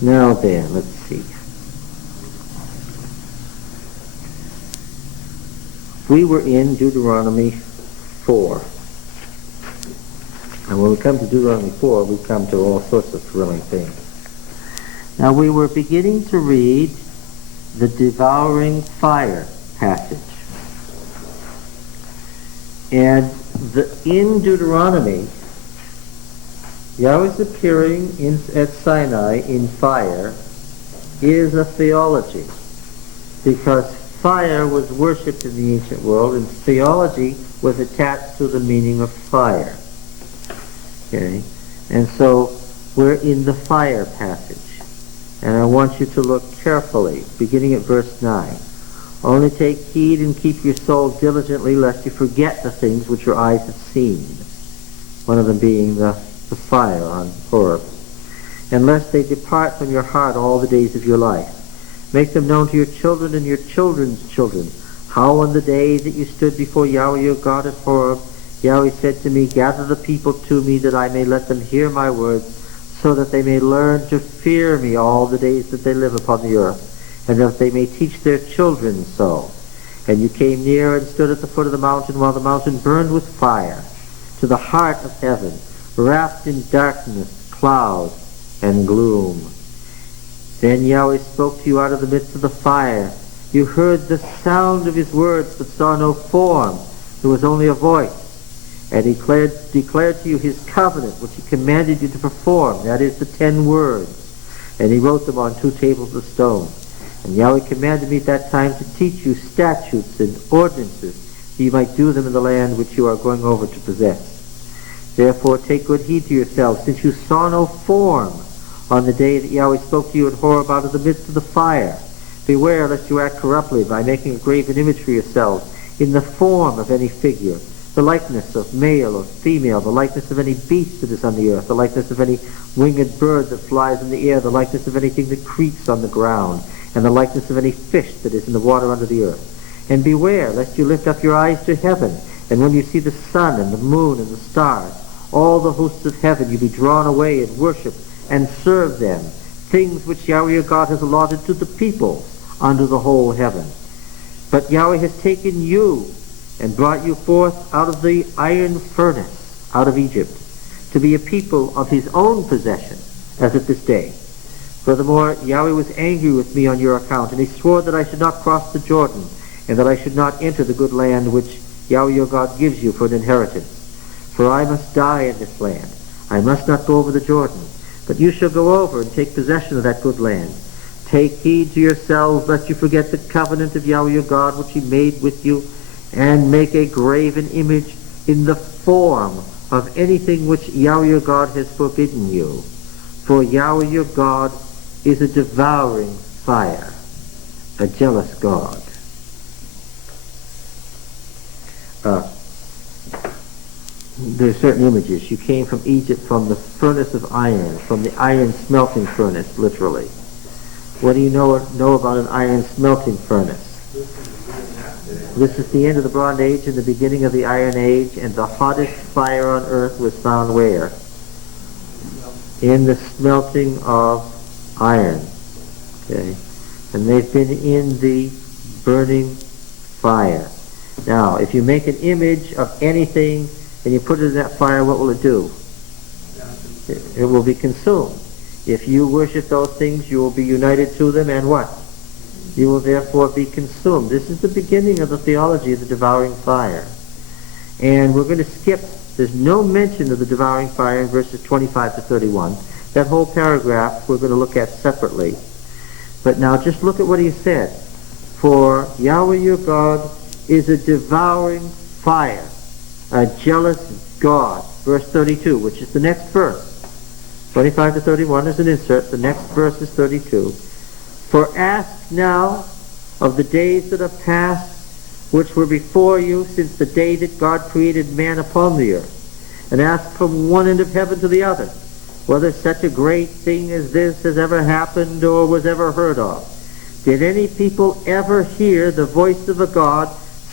Now then, let's see. We were in Deuteronomy 4. And when we come to Deuteronomy 4, we come to all sorts of thrilling things. Now we were beginning to read the devouring fire passage. And in Deuteronomy, Yahweh's appearing at Sinai in fire is a theology, because fire was worshipped in the ancient world, and theology was attached to the meaning of fire. Okay? And so we're in the fire passage. And I want you to look carefully, beginning at verse 9. Only take heed and keep your soul diligently, lest you forget the things which your eyes have seen. One of them being the fire on Horeb. And lest they depart from your heart all the days of your life. Make them known to your children and your children's children, how on the day that you stood before Yahweh your God at Horeb, Yahweh said to me, gather the people to me, that I may let them hear my words, so that they may learn to fear me all the days that they live upon the earth, and that they may teach their children so. And you came near and stood at the foot of the mountain, while the mountain burned with fire, to the heart of heaven, wrapped in darkness, cloud, and gloom. Then Yahweh spoke to you out of the midst of the fire. You heard the sound of his words, but saw no form. There was only a voice. And he declared to you his covenant, which he commanded you to perform, that is, the 10 words. And he wrote them on 2 tables of stone. And Yahweh commanded me at that time to teach you statutes and ordinances, that you might do them in the land which you are going over to possess. Therefore take good heed to yourselves, since you saw no form on the day that Yahweh spoke to you at Horeb out of the midst of the fire. Beware lest you act corruptly by making a graven image for yourselves in the form of any figure, the likeness of male or female, the likeness of any beast that is on the earth, the likeness of any winged bird that flies in the air, the likeness of anything that creeps on the ground, and the likeness of any fish that is in the water under the earth. And beware lest you lift up your eyes to heaven, and when you see the sun and the moon and the stars, all the hosts of heaven, you be drawn away and worship and serve them, things which Yahweh your God has allotted to the peoples under the whole heaven. But Yahweh has taken you and brought you forth out of the iron furnace, out of Egypt, to be a people of his own possession, as at this day. Furthermore, Yahweh was angry with me on your account, and he swore that I should not cross the Jordan, and that I should not enter the good land which Yahweh your God gives you for an inheritance. For I must die in this land. I must not go over the Jordan, but you shall go over and take possession of that good land. Take heed to yourselves, lest you forget the covenant of Yahweh your God, which he made with you, and make a graven image in the form of anything which Yahweh your God has forbidden you. For Yahweh your God is a devouring fire, a jealous God. There are certain images. You came from Egypt, from the furnace of iron, from the iron smelting furnace, literally. What do you know about an iron smelting furnace? This is the end of the Bronze Age and the beginning of the Iron Age, and the hottest fire on earth was found where? In the smelting of iron. Okay? And they've been in the burning fire. Now, if you make an image of anything and you put it in that fire, what will it do? It will be consumed. If you worship those things, you will be united to them, and what? You will therefore be consumed. This is the beginning of the theology of the devouring fire. And we're going to skip, there's no mention of the devouring fire in verses 25 to 31. That whole paragraph we're going to look at separately. But now just look at what he said. For Yahweh your God is a devouring fire, a jealous God. Verse 32, which is the next verse. 25 to 31 is an insert. The next verse is 32. For ask now of the days that have passed, which were before you since the day that God created man upon the earth, and ask from one end of heaven to the other, whether such a great thing as this has ever happened or was ever heard of. Did any people ever hear the voice of a God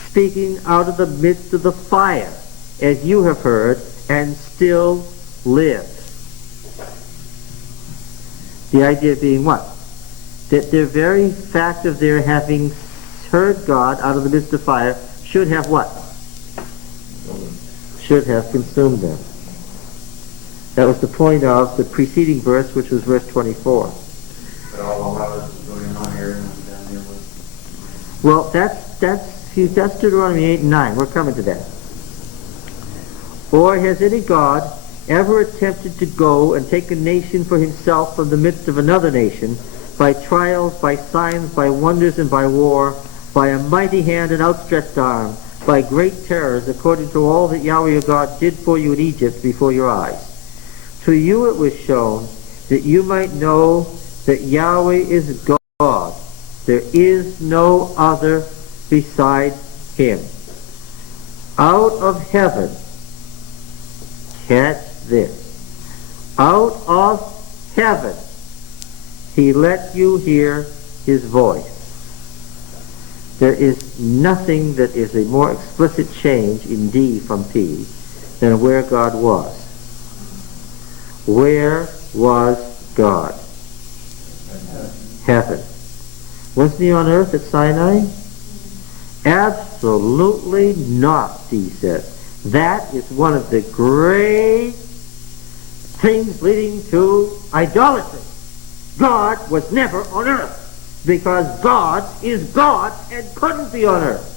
speaking out of the midst of the fire, as you have heard, and still live? The idea being what? That their very fact of their having heard God out of the midst of fire should have what? Should have consumed them. That was the point of the preceding verse, which was verse 24. But all the while this is going on here, and then there was... Well, that's Deuteronomy 8 and 9. We're coming to that. Or has any God ever attempted to go and take a nation for himself from the midst of another nation, by trials, by signs, by wonders, and by war, by a mighty hand and outstretched arm, by great terrors, according to all that Yahweh your God did for you in Egypt before your eyes? To you it was shown that you might know that Yahweh is God. There is no other beside him. Out of heaven, catch this, out of heaven he let you hear his voice. There is nothing that is a more explicit change in D from P than where God was. Where was God? Heaven. Wasn't he on earth at Sinai? Absolutely not, D says. That is one of the great things leading to idolatry. God was never on earth, because God is God and couldn't be on earth.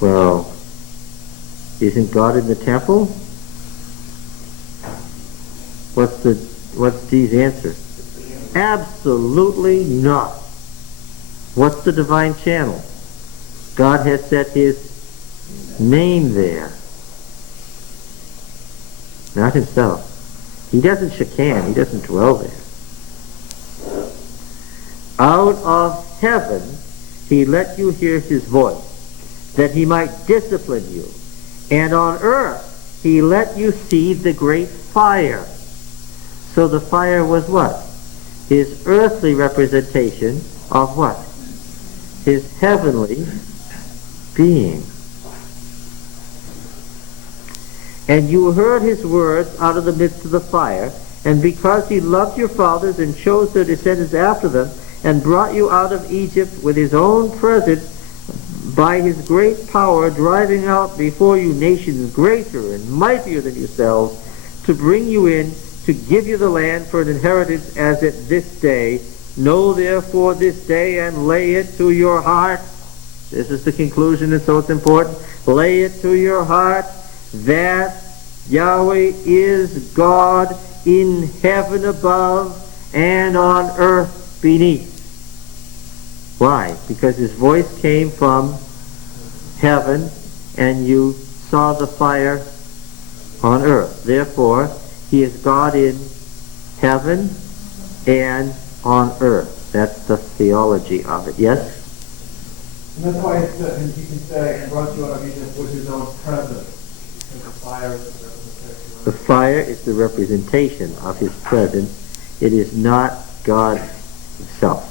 Well, isn't God in the temple? What's D's answer? Absolutely not. What's the divine channel? God has set his name there, not himself. He doesn't shekan, he doesn't dwell there. Out of heaven he let you hear his voice, that he might discipline you. And on earth he let you see the great fire. So the fire was what? His earthly representation of what? His heavenly being. And you heard his words out of the midst of the fire, and because he loved your fathers and chose their descendants after them, and brought you out of Egypt with his own presence, by his great power, driving out before you nations greater and mightier than yourselves, to bring you in, to give you the land for an inheritance as at this day. Know therefore this day and lay it to your heart. This is the conclusion, and so it's important. Lay it to your heart that Yahweh is God in heaven above and on earth beneath. Why? Because his voice came from heaven and you saw the fire on earth. Therefore, he is God in heaven and on earth. That's the theology of it. Yes? And that's why it's, you can say, and brought you out of Egypt with his own presence. Because the fire is the representation. The fire is the representation of his presence. It is not God himself.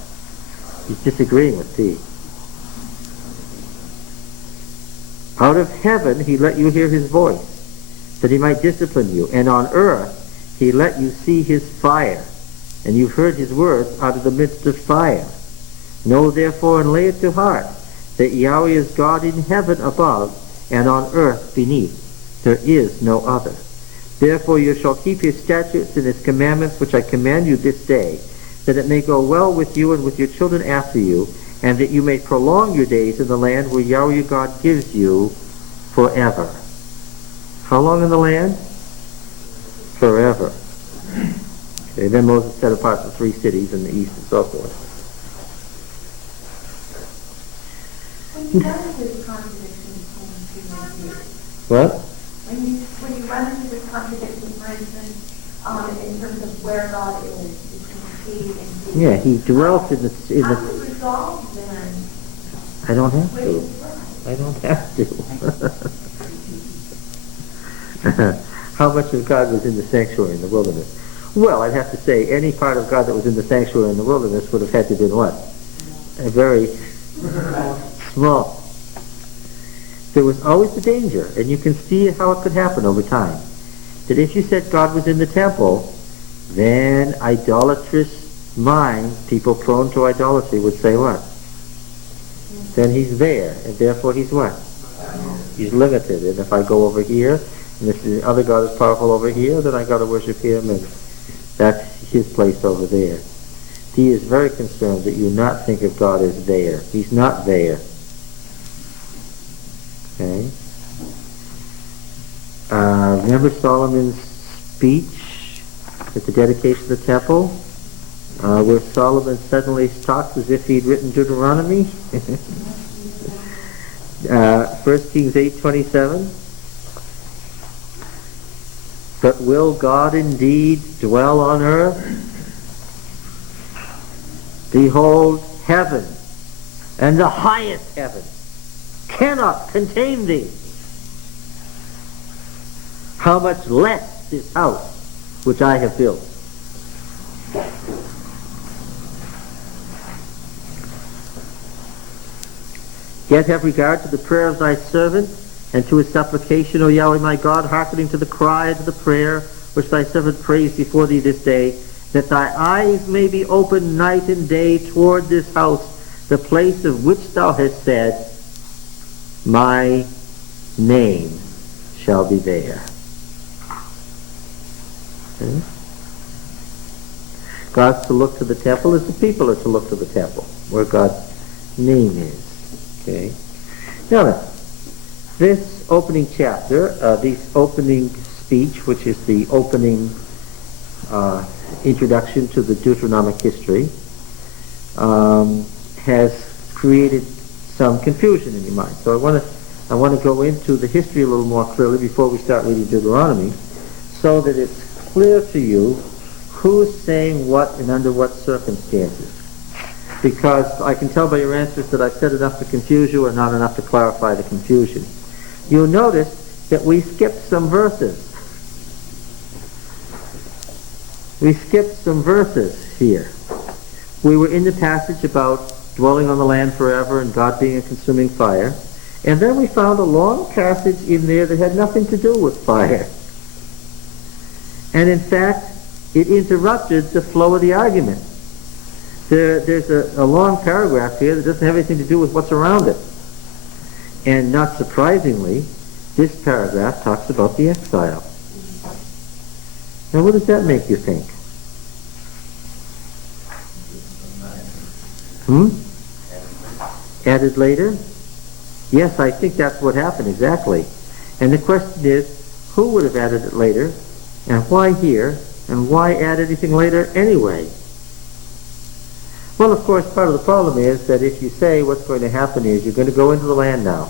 He's disagreeing with T. Out of heaven he let you hear his voice, that he might discipline you. And on earth he let you see his fire, and you heard his words out of the midst of fire. Know therefore and lay it to heart, that Yahweh is God in heaven above and on earth beneath. There is no other. Therefore you shall keep his statutes and his commandments, which I command you this day, that it may go well with you and with your children after you, and that you may prolong your days in the land where Yahweh your God gives you forever. How long in the land? Forever. Okay, then Moses set apart the 3 cities in the east and so forth. When you run into this contradiction, What? when you run into this contradiction, for instance, in terms of where God is between P and D. Yeah, he dwelt in the... How do you resolve then? I don't have Which to. is right? I don't have to. How much of God was in the sanctuary in the wilderness? Well, I'd have to say any part of God that was in the sanctuary in the wilderness would have had to have been what? A very small. There was always the danger, and you can see how it could happen over time, that if you said God was in the temple, then idolatrous minds, people prone to idolatry, would say what? Then he's there, and therefore he's what? He's limited. And if I go over here, and if the other God is powerful over here, then I got to worship him, and that's his place over there. He is very concerned that you not think of God as there. He's not there. Okay? Remember Solomon's speech at the dedication of the temple, where Solomon suddenly talks as if he'd written Deuteronomy? 1 Kings 8:27. But will God indeed dwell on earth? Behold, heaven and the highest heaven cannot contain thee. How much less this house which I have built. Yet have regard to the prayer of thy servant, and to his supplication, O Yahweh my God, hearkening to the cry and to the prayer which thy servant prays before thee this day, that thy eyes may be open night and day toward this house, the place of which thou hast said, my name shall be there. Okay? God's to look to the temple as the people are to look to the temple, where God's name is. Okay. Now then, this opening chapter, this opening speech, which is the opening introduction to the Deuteronomic history, has created some confusion in your mind. So I want to go into the history a little more clearly before we start reading Deuteronomy, so that it's clear to you who's saying what and under what circumstances. Because I can tell by your answers that I've said enough to confuse you or not enough to clarify the confusion. You'll notice that we skipped some verses. We skipped some verses here. We were in the passage about dwelling on the land forever and God being a consuming fire. And then we found a long passage in there that had nothing to do with fire. And in fact, it interrupted the flow of the argument. There's a long paragraph here that doesn't have anything to do with what's around it. And not surprisingly, this paragraph talks about the exile. Now what does that make you think? Added later? Yes, I think that's what happened, exactly. And the question is, who would have added it later? And why here? And why add anything later anyway? Well, of course, part of the problem is that if you say what's going to happen is you're going to go into the land now,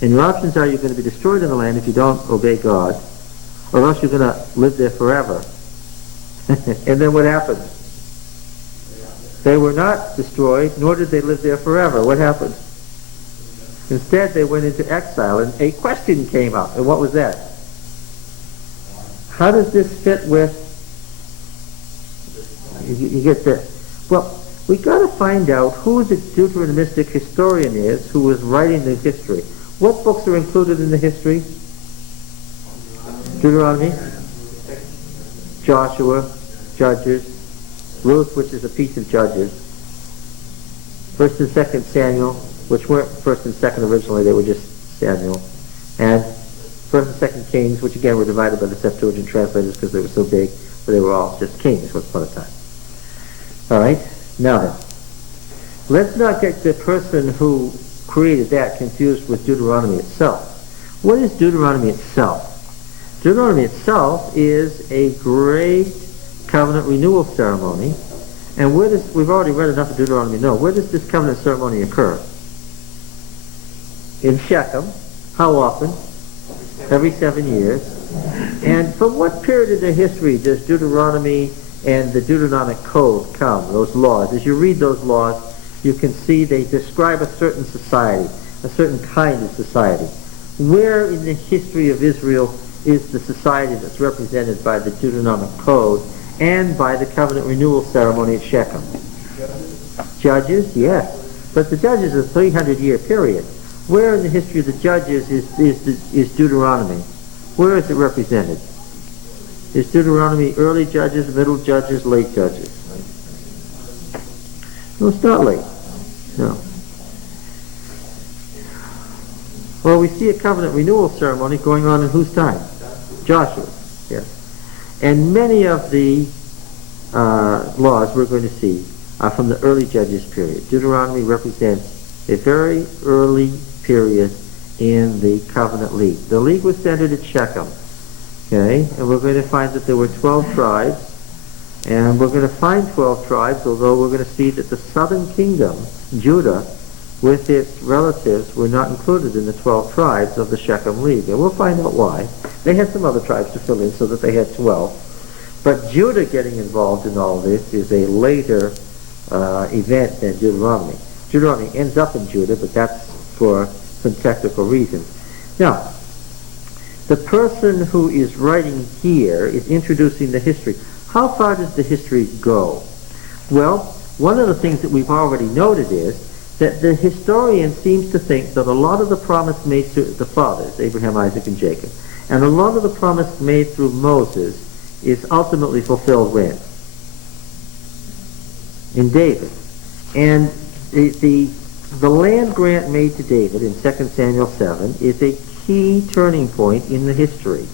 and your options are you're going to be destroyed in the land if you don't obey God, or else you're going to live there forever. And then what happened? They were not destroyed, nor did they live there forever. What happened? Instead, they went into exile, and a question came up. And what was that? How does this fit with... You get this. Well, we got to find out who the Deuteronomistic historian is who was writing the history. What books are included in the history? Deuteronomy, Joshua, Judges, Ruth, which is a piece of Judges, 1st and 2nd Samuel, which weren't 1st and 2nd originally, they were just Samuel, and 1st and 2nd Kings, which again were divided by the Septuagint translators because they were so big, but they were all just kings once upon a time. All right. Now then, let's not get the person who created that confused with Deuteronomy itself. What is Deuteronomy itself? Deuteronomy itself is a great covenant renewal ceremony. And where does, we've already read enough of Deuteronomy to know, where does this covenant ceremony occur? In Shechem. How often? Every 7 years. And from what period in their history does Deuteronomy and the Deuteronomic Code come, those laws? As you read those laws, you can see they describe a certain society, a certain kind of society. Where in the history of Israel is the society that's represented by the Deuteronomic Code and by the covenant renewal ceremony at Shechem? Judges, yes. But the Judges is a 300-year period. Where in the history of the Judges is Deuteronomy? Where is it represented? Is Deuteronomy early Judges, middle Judges, late Judges? No, it's not late. No. Well, we see a covenant renewal ceremony going on in whose time? Joshua. Yes. And many of the laws we're going to see are from the early Judges period. Deuteronomy represents a very early period in the covenant league. The league was centered at Shechem. Okay, and we're going to find that there were 12 tribes, and we're going to find 12 tribes, although we're going to see that the southern kingdom, Judah, with its relatives, were not included in the 12 tribes of the Shechem League. And we'll find out why. They had some other tribes to fill in so that they had 12. But Judah getting involved in all this is a later event than Deuteronomy. Deuteronomy ends up in Judah, but that's for some technical reasons. Now, the person who is writing here is introducing the history. How far does the history go? Well, one of the things that we've already noted is that the historian seems to think that a lot of the promise made to the fathers, Abraham, Isaac, and Jacob, and a lot of the promise made through Moses is ultimately fulfilled when? In David. And the land grant made to David in 2 Samuel 7 is a key turning point in the history.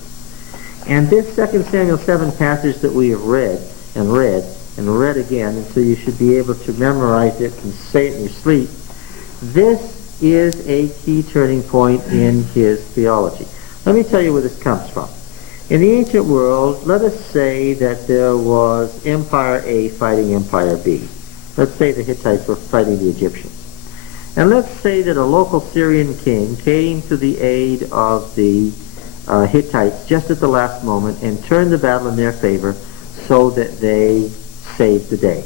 And this 2 Samuel 7 passage that we have read and read and read again until you should be able to memorize it and say it in your sleep, this is a key turning point in his theology. Let me tell you where this comes from. In the ancient world, let us say that there was Empire A fighting Empire B. Let's say the Hittites were fighting the Egyptians. And let's say that a local Syrian king came to the aid of the Hittites just at the last moment and turned the battle in their favor so that they saved the day.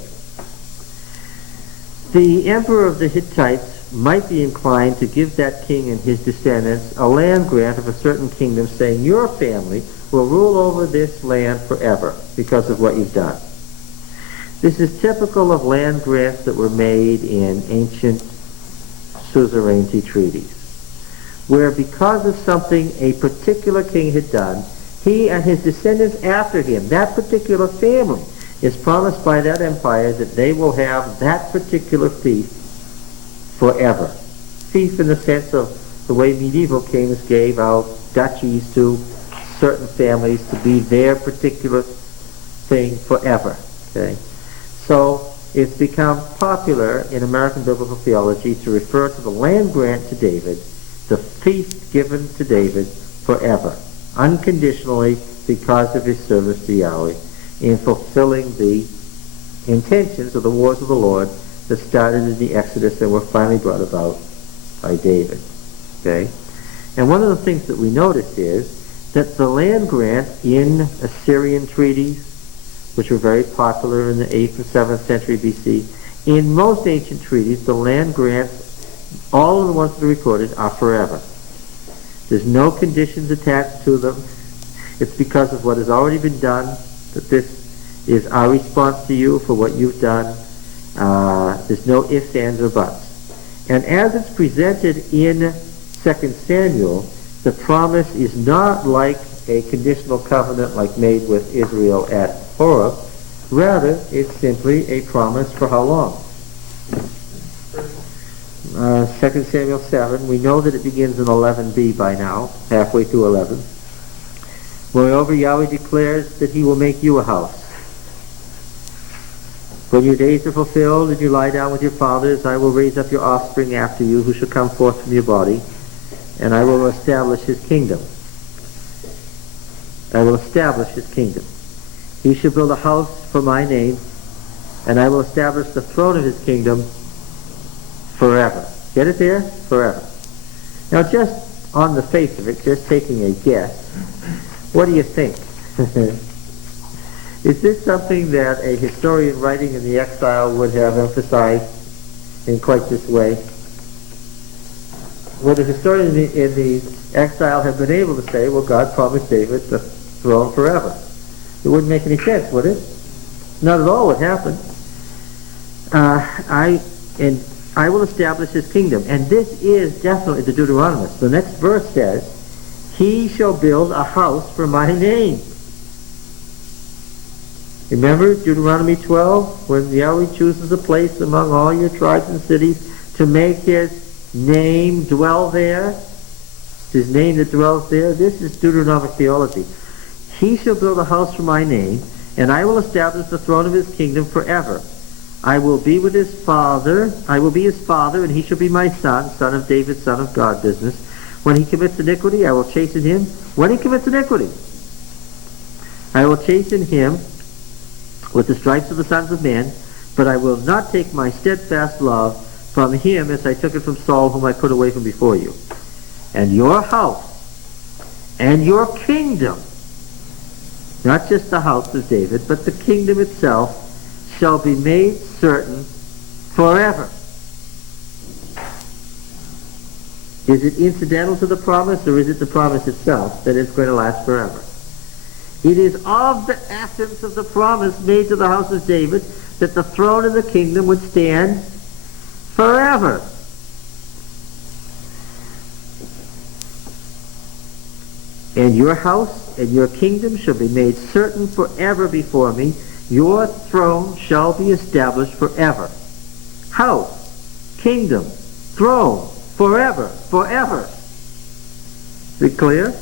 The emperor of the Hittites might be inclined to give that king and his descendants a land grant of a certain kingdom, saying, your family will rule over this land forever because of what you've done. This is typical of land grants that were made in ancient suzerainty treaties, where because of something a particular king had done, he and his descendants after him, that particular family, is promised by that empire that they will have that particular fief forever. Fief in the sense of the way medieval kings gave out duchies to certain families to be their particular thing forever. Okay? So it's become popular in American biblical theology to refer to the land grant to David, the fief given to David forever, unconditionally because of his service to Yahweh in fulfilling the intentions of the wars of the Lord that started in the Exodus and were finally brought about by David. Okay? And one of the things that we notice is that the land grant in Assyrian treaties, which were very popular in the 8th and 7th century BC, in most ancient treaties, the land grants, all of the ones that are recorded, are forever. There's no conditions attached to them. It's because of what has already been done that this is our response to you for what you've done. There's no ifs, ands, or buts. And as it's presented in 2 Samuel, the promise is not like a conditional covenant like made with Israel at Horeb. Rather, it's simply a promise for how long? 2 Samuel 7, we know that it begins in 11b by now, halfway through 11. Moreover, Yahweh declares that he will make you a house. When your days are fulfilled and you lie down with your fathers, I will raise up your offspring after you, who shall come forth from your body, and I will establish his kingdom. I will establish his kingdom. He shall build a house for my name, and I will establish the throne of his kingdom forever. Get it there? Forever. Now, just on the face of it, just taking a guess, what do you think? Is this something that a historian writing in the exile would have emphasized in quite this way? Would a historian in the exile have been able to say, well, God promised David the throne forever? It wouldn't make any sense, would it? Not at all what happened. I will establish his kingdom. And this is definitely the Deuteronomist. The next verse says, he shall build a house for my name. Remember Deuteronomy 12, when Yahweh chooses a place among all your tribes and cities to make his name dwell there? His name that dwells there? This is Deuteronomic theology. He shall build a house for my name, and I will establish the throne of his kingdom forever. I will be with his father, and he shall be my son, son of David, son of God business. When he commits iniquity, I will chasten him. When he commits iniquity, I will chasten him with the stripes of the sons of men, but I will not take my steadfast love from him as I took it from Saul, whom I put away from before you. And your house and your kingdom, not just the house of David, but the kingdom itself, shall be made certain forever. Is it incidental to the promise, or is it the promise itself that it's going to last forever? It is of the essence of the promise made to the house of David that the throne and the kingdom would stand forever. And your house and your kingdom shall be made certain forever before me. Your throne shall be established forever. House, kingdom, throne, forever, forever. Is it clear?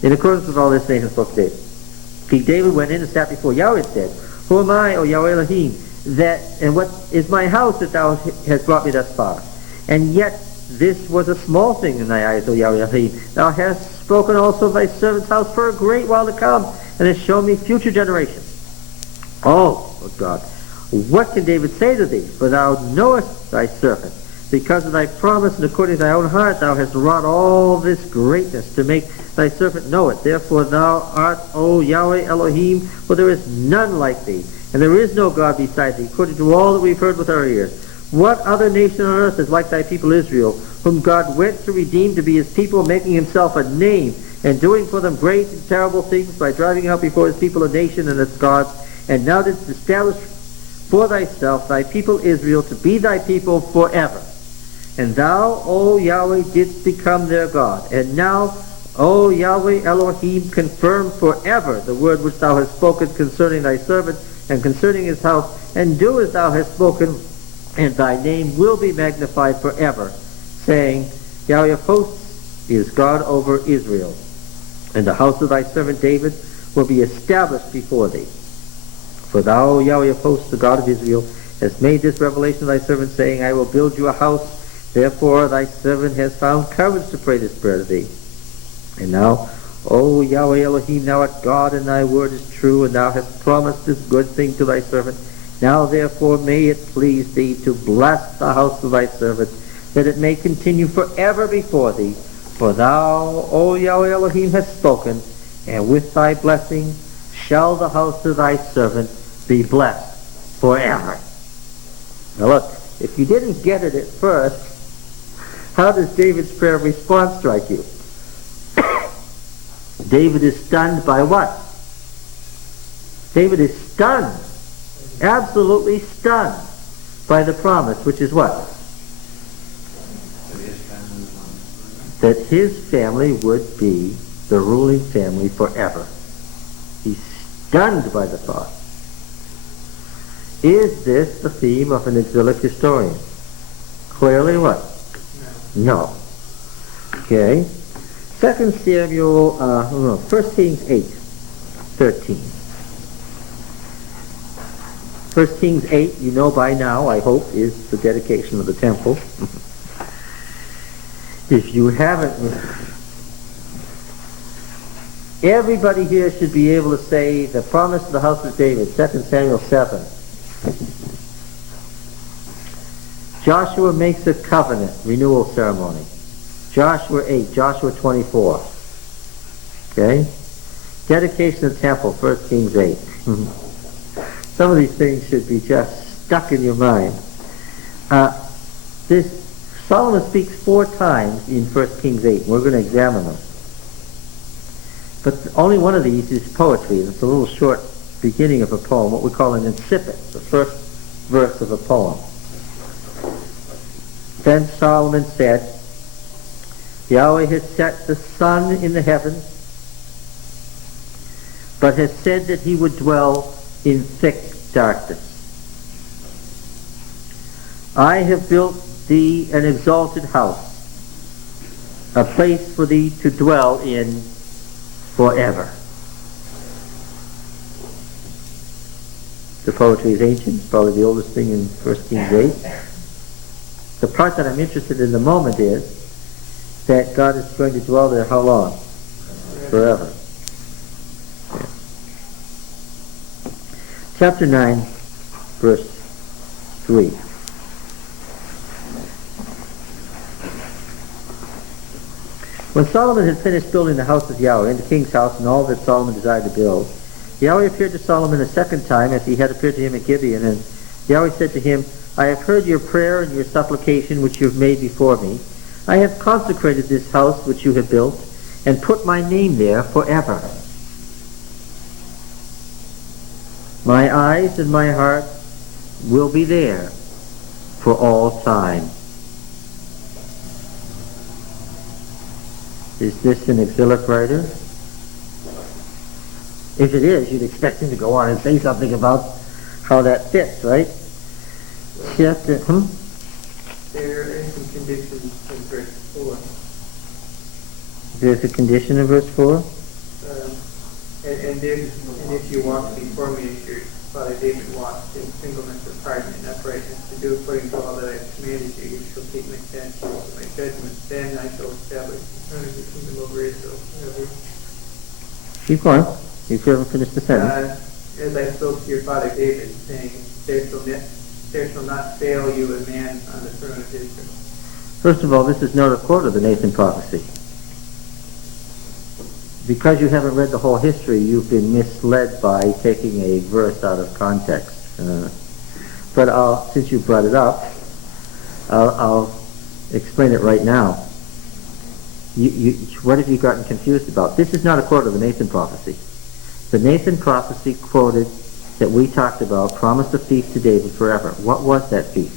In accordance with all this, Nathan spoke to David. King David went in and sat before Yahweh and said, Who am I, O Yahweh Elohim, and what is my house that thou hast brought me thus far? And yet this was a small thing in thy eyes, O Yahweh Elohim. Thou hast spoken also of thy servant's house for a great while to come, and hast shown me future generations. Oh, God, what can David say to thee? For thou knowest thy servant. Because of thy promise and according to thy own heart, thou hast wrought all this greatness to make thy servant know it. Therefore thou art, O Yahweh Elohim, for there is none like thee, and there is no God beside thee, according to all that we've heard with our ears. What other nation on earth is like thy people Israel, whom God went to redeem to be his people, making himself a name, and doing for them great and terrible things by driving out before his people a nation and its gods, and now didst establish for thyself thy people Israel to be thy people forever. And thou, O Yahweh, didst become their God. And now, O Yahweh Elohim, confirm forever the word which thou hast spoken concerning thy servant and concerning his house, and do as thou hast spoken, and thy name will be magnified forever, saying, Yahweh of hosts is God over Israel, and the house of thy servant David will be established before thee. For thou, O Yahweh of hosts, the God of Israel, hast made this revelation to thy servant, saying, I will build you a house. Therefore thy servant has found courage to pray this prayer to thee. And now, O Yahweh Elohim, thou art God, and thy word is true, and thou hast promised this good thing to thy servant. Now therefore may it please thee to bless the house of thy servant, that it may continue forever before thee. For thou, O Yahweh Elohim, hast spoken, and with thy blessing shall the house of thy servant be blessed forever. Now look, if you didn't get it at first, how does David's prayer of response strike you? David is stunned by what? David is stunned, absolutely stunned by the promise, which is what? That his family would be the ruling family forever. He's stunned by the thought. Is this the theme of an exilic historian? Clearly what? No. Okay. 2 Samuel, 1 Kings 8:13. 1 Kings 8, you know by now, I hope, is the dedication of the temple. If you haven't, everybody here should be able to say the promise of the house of David, 2 Samuel 7. Joshua makes a covenant renewal ceremony. Joshua 8, Joshua 24. Okay? Dedication of the temple, 1 Kings 8. Some of these things should be just stuck in your mind. Solomon speaks 4 times in 1 Kings 8. We're going to examine them. But only one of these is poetry. It's a little short beginning of a poem, what we call an incipit, the first verse of a poem. Then Solomon said, Yahweh has set the sun in the heavens, but has said that he would dwell in thick darkness. I have built thee an exalted house, a place for thee to dwell in forever. The poetry is ancient, probably the oldest thing in 1 Kings 8. The part that I'm interested in the moment is that God is going to dwell there how long? Forever. Yeah. Chapter 9, verse 3. When Solomon had finished building the house of Yahweh, and the king's house, and all that Solomon desired to build, Yahweh appeared to Solomon a second time, as he had appeared to him at Gibeon, and Yahweh said to him, I have heard your prayer and your supplication which you have made before me. I have consecrated this house which you have built, and put my name there forever. My eyes and my heart will be there for all time. Is this an exilic writer? If it is, you'd expect him to go on and say something about how that fits, right? Chapter, There are some conditions in verse 4. There's a condition in verse 4? And if you walk before me as your father David walked in singleness of heart and uprightness, to do according to all that I have commanded you, you shall keep my statutes and my judgments. Then I shall establish the throne of the kingdom over Israel forever. Keep going. If you haven't finished the sentence. As I spoke to your father David, saying, there shall not fail you a man on the throne of Israel. First of all, this is not a quote of the Nathan prophecy. Because you haven't read the whole history, you've been misled by taking a verse out of context. But since you brought it up, I'll explain it right now. What have you gotten confused about? This is not a quote of the Nathan prophecy. The Nathan prophecy quoted that we talked about promised a feast to David forever. What was that feast?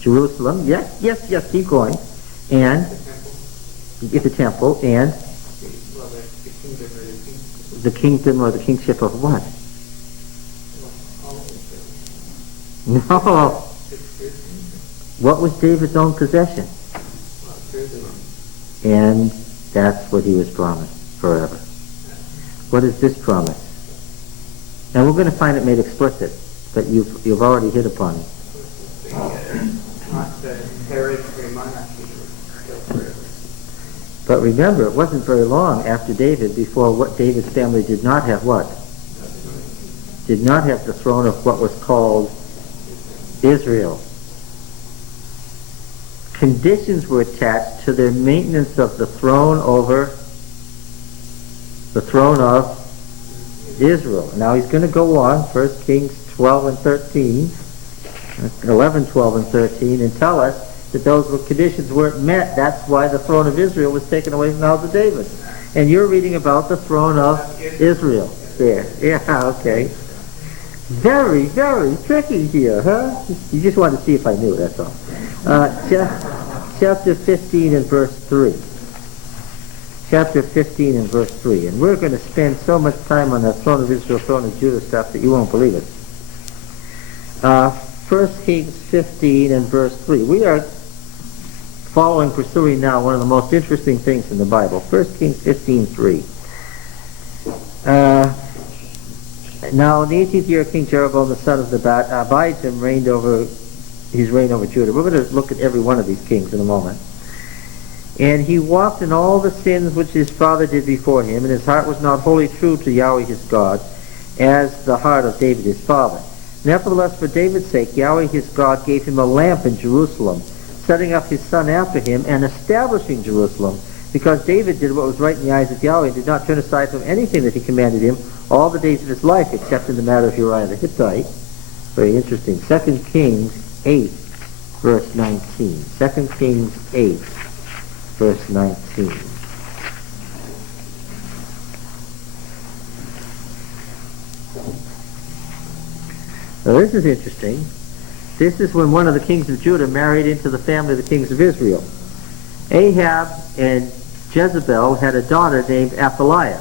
Jerusalem. Yes, keep going. And the temple, and the kingdom or the kingship of what? No. What was David's own possession? And that's what he was promised forever. What is this promise? And we're going to find it made explicit, but you've already hit upon it. But remember, it wasn't very long after David before what David's family did not have what? Did not have the throne of what was called Israel. Conditions were attached to their maintenance of the throne over the throne of Israel. Now he's going to go on, 1 Kings 12 and 13, 11, 12 and 13, and tell us that those conditions weren't met. That's why the throne of Israel was taken away from the house of David. And you're reading about the throne of Israel. There. Yeah, okay. Very, very tricky here, huh? You just wanted to see if I knew, that's all. Chapter 15 and verse 3. Chapter 15 and verse 3. And we're going to spend so much time on the throne of Israel, throne of Judah stuff that you won't believe it. 1 Kings 15 and verse 3. We are pursuing now one of the most interesting things in the Bible. 1 Kings 15:3. Now in the 18th year of King Jeroboam the son of Abijam reigned over Judah. We're going to look at every one of these kings in a moment. And he walked in all the sins which his father did before him, and his heart was not wholly true to Yahweh his God, as the heart of David his father. Nevertheless, for David's sake, Yahweh his God gave him a lamp in Jerusalem, setting up his son after him, and establishing Jerusalem, because David did what was right in the eyes of Yahweh, and did not turn aside from anything that he commanded him all the days of his life, except in the matter of Uriah the Hittite. Very interesting. 2 Kings 8, verse 19. 2 Kings 8, verse 19. Now this is interesting. This is when one of the kings of Judah married into the family of the kings of Israel. Ahab and Jezebel had a daughter named Athaliah.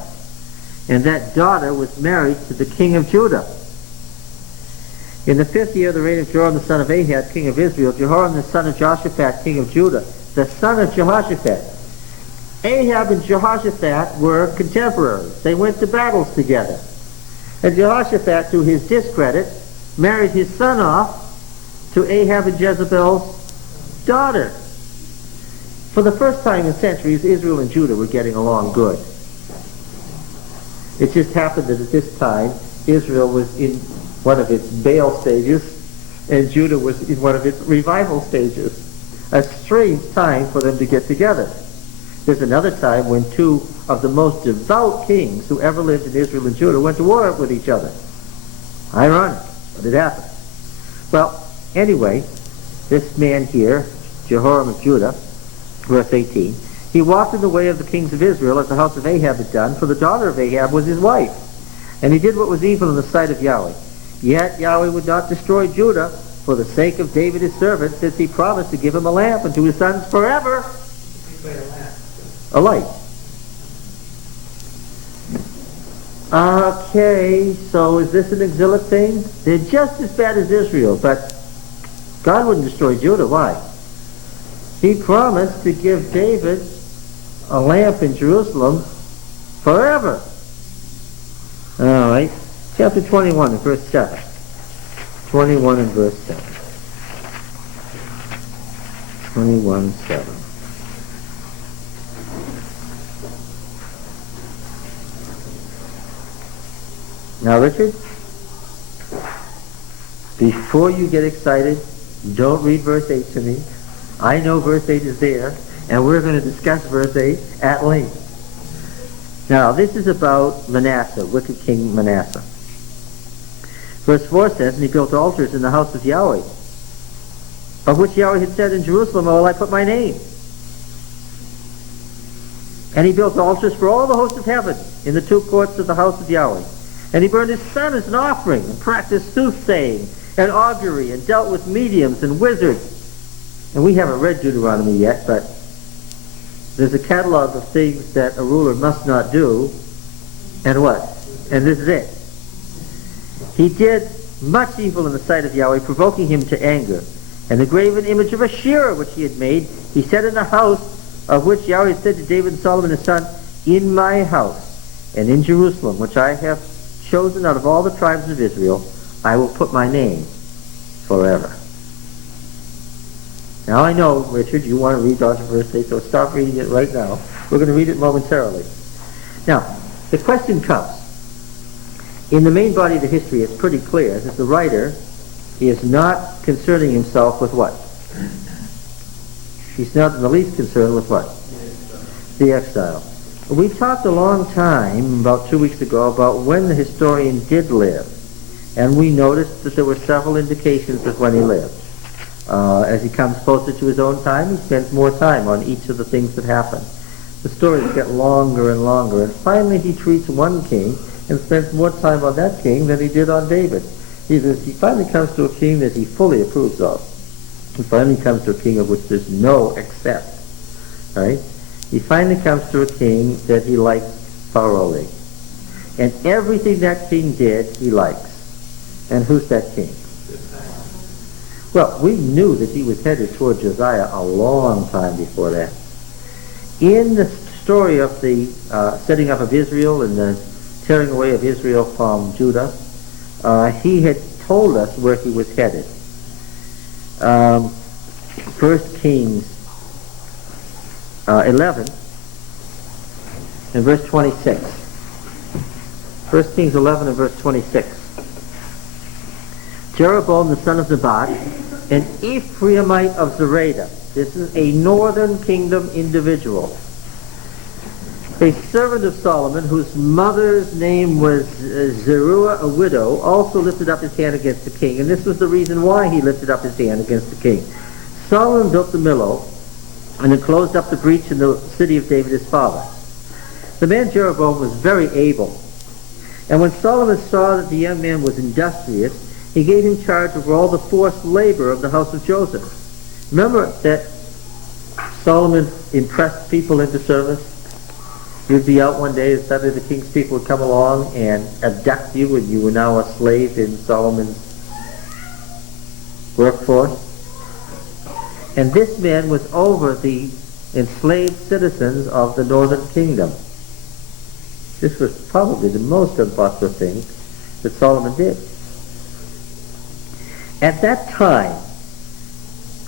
and that daughter was married to the king of Judah. In the 5th year of the reign of Joram the son of Ahab, king of Israel, Jehoram the son of Jehoshaphat, king of Judah, the son of Jehoshaphat. Ahab and Jehoshaphat were contemporaries. They went to battles together. And Jehoshaphat, to his discredit, married his son off to Ahab and Jezebel's daughter. For the first time in centuries, Israel and Judah were getting along good. It just happened that at this time, Israel was in one of its Baal stages, and Judah was in one of its revival stages. A strange time for them to get together. There's another time when two of the most devout kings who ever lived in Israel and Judah went to war with each other. Ironic, but it happened. Well, anyway, this man here, Jehoram of Judah, verse 18, he walked in the way of the kings of Israel as the house of Ahab had done, for the daughter of Ahab was his wife. And he did what was evil in the sight of Yahweh. Yet Yahweh would not destroy Judah for the sake of David his servant, since he promised to give him a lamp and to his sons forever a light. Okay, so is this an exilic thing? They're just as bad as Israel, but God wouldn't destroy Judah. Why? He promised to give David a lamp in Jerusalem forever. All right, chapter 21 and verse 7. 21 and verse 7. 21:7. Now, Richard, before you get excited, don't read verse 8 to me. I know verse 8 is there, and we're going to discuss verse 8 at length. Now, this is about Manasseh, wicked king Manasseh. Verse 4 says, and he built altars in the house of Yahweh, of which Yahweh had said, in Jerusalem, will I put my name. And he built altars for all the hosts of heaven in the two courts of the house of Yahweh. And he burned his son as an offering, and practiced soothsaying and augury, and dealt with mediums and wizards. And we haven't read Deuteronomy yet, but there's a catalog of things that a ruler must not do. And what? And this is it. He did much evil in the sight of Yahweh, provoking him to anger. And the graven image of Asherah, which he had made, he set in the house of which Yahweh said to David and Solomon his son, in my house and in Jerusalem, which I have chosen out of all the tribes of Israel, I will put my name forever. Now I know, Richard, you want to read on to verse 8, so stop reading it right now. We're going to read it momentarily. Now, the question comes. In the main body of the history, it's pretty clear that the writer is not concerning himself with what? He's not in the least concerned with what? The exile. We talked a long time, about 2 weeks ago, about when the historian did live. And we noticed that there were several indications of when he lived. As he comes closer to his own time, he spends more time on each of the things that happened. The stories get longer and longer, and finally he treats one king and spends more time on that king than he did on David. He finally comes to a king that he fully approves of. He finally comes to a king of which there's no except. Right? He finally comes to a king that he likes thoroughly. And everything that king did, he likes. And who's that king? Well, we knew that he was headed toward Josiah a long time before that. In the story of the setting up of Israel and the tearing away of Israel from Judah, he had told us where he was headed. 1 Kings 11 and verse 26. 1 Kings 11 and verse 26. Jeroboam the son of Nebat, an Ephraimite of Zereda. This is a northern kingdom individual. A servant of Solomon, whose mother's name was Zeruiah, a widow, also lifted up his hand against the king. And this was the reason why he lifted up his hand against the king. Solomon built the Millo, and then closed up the breach in the city of David his father. The man Jeroboam was very able. And when Solomon saw that the young man was industrious, he gave him charge over all the forced labor of the house of Joseph. Remember that Solomon impressed people into service? You'd be out one day and suddenly the king's people would come along and abduct you, and you were now a slave in Solomon's workforce. And this man was over the enslaved citizens of the northern kingdom. This was probably the most unpopular thing that Solomon did. At that time,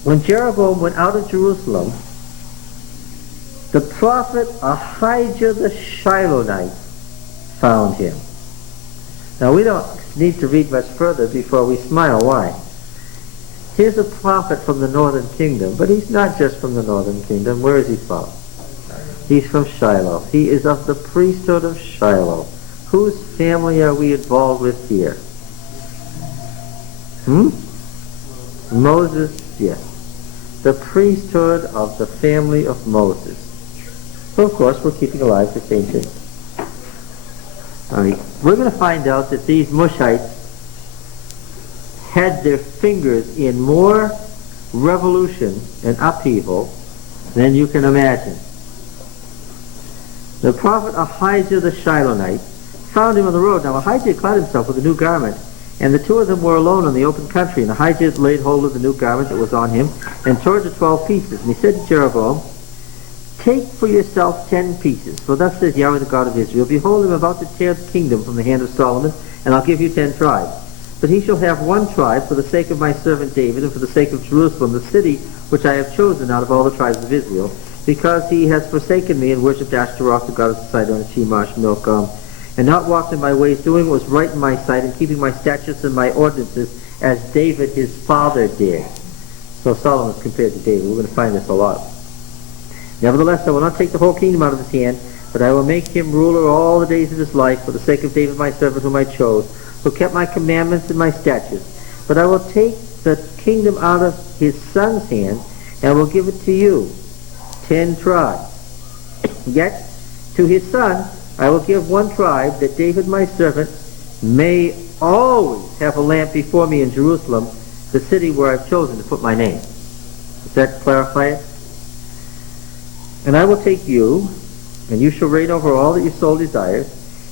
when Jeroboam went out of Jerusalem, the prophet Ahijah the Shilonite found him. Now we don't need to read much further before we smile. Why? Here's a prophet from the northern kingdom, but he's not just from the northern kingdom. Where is he from? He's from Shiloh. He is of the priesthood of Shiloh. Whose family are we involved with here? Moses, yes. The priesthood of the family of Moses. So of course we're keeping alive the same thing. All right. We're going to find out that these Mushites had their fingers in more revolution and upheaval than you can imagine. The prophet Ahijah the Shilonite found him on the road. Now Ahijah clad himself with a new garment, and the two of them were alone in the open country. And Ahijah laid hold of the new garment that was on him and tore it to 12 pieces. And he said to Jeroboam, "Take for yourself 10 pieces. For thus says Yahweh the God of Israel, Behold, I am about to tear the kingdom from the hand of Solomon, and I'll give you 10 tribes. But he shall have one tribe for the sake of my servant David, and for the sake of Jerusalem, the city which I have chosen out of all the tribes of Israel, because he has forsaken me and worshipped Ashtaroth, the goddess of Sidon, and Chemosh, Milcom, and not walked in my ways, doing what was right in my sight, and keeping my statutes and my ordinances, as David his father did." So Solomon is compared to David. We're going to find this a lot. "Nevertheless, I will not take the whole kingdom out of his hand, but I will make him ruler all the days of his life, for the sake of David my servant, whom I chose, who kept my commandments and my statutes. But I will take the kingdom out of his son's hand, and will give it to you, 10 tribes. Yet to his son I will give one tribe, that David my servant may always have a lamp before me in Jerusalem, the city where I've chosen to put my name." Does that clarify it? "And I will take you, and you shall reign over all that your soul desires,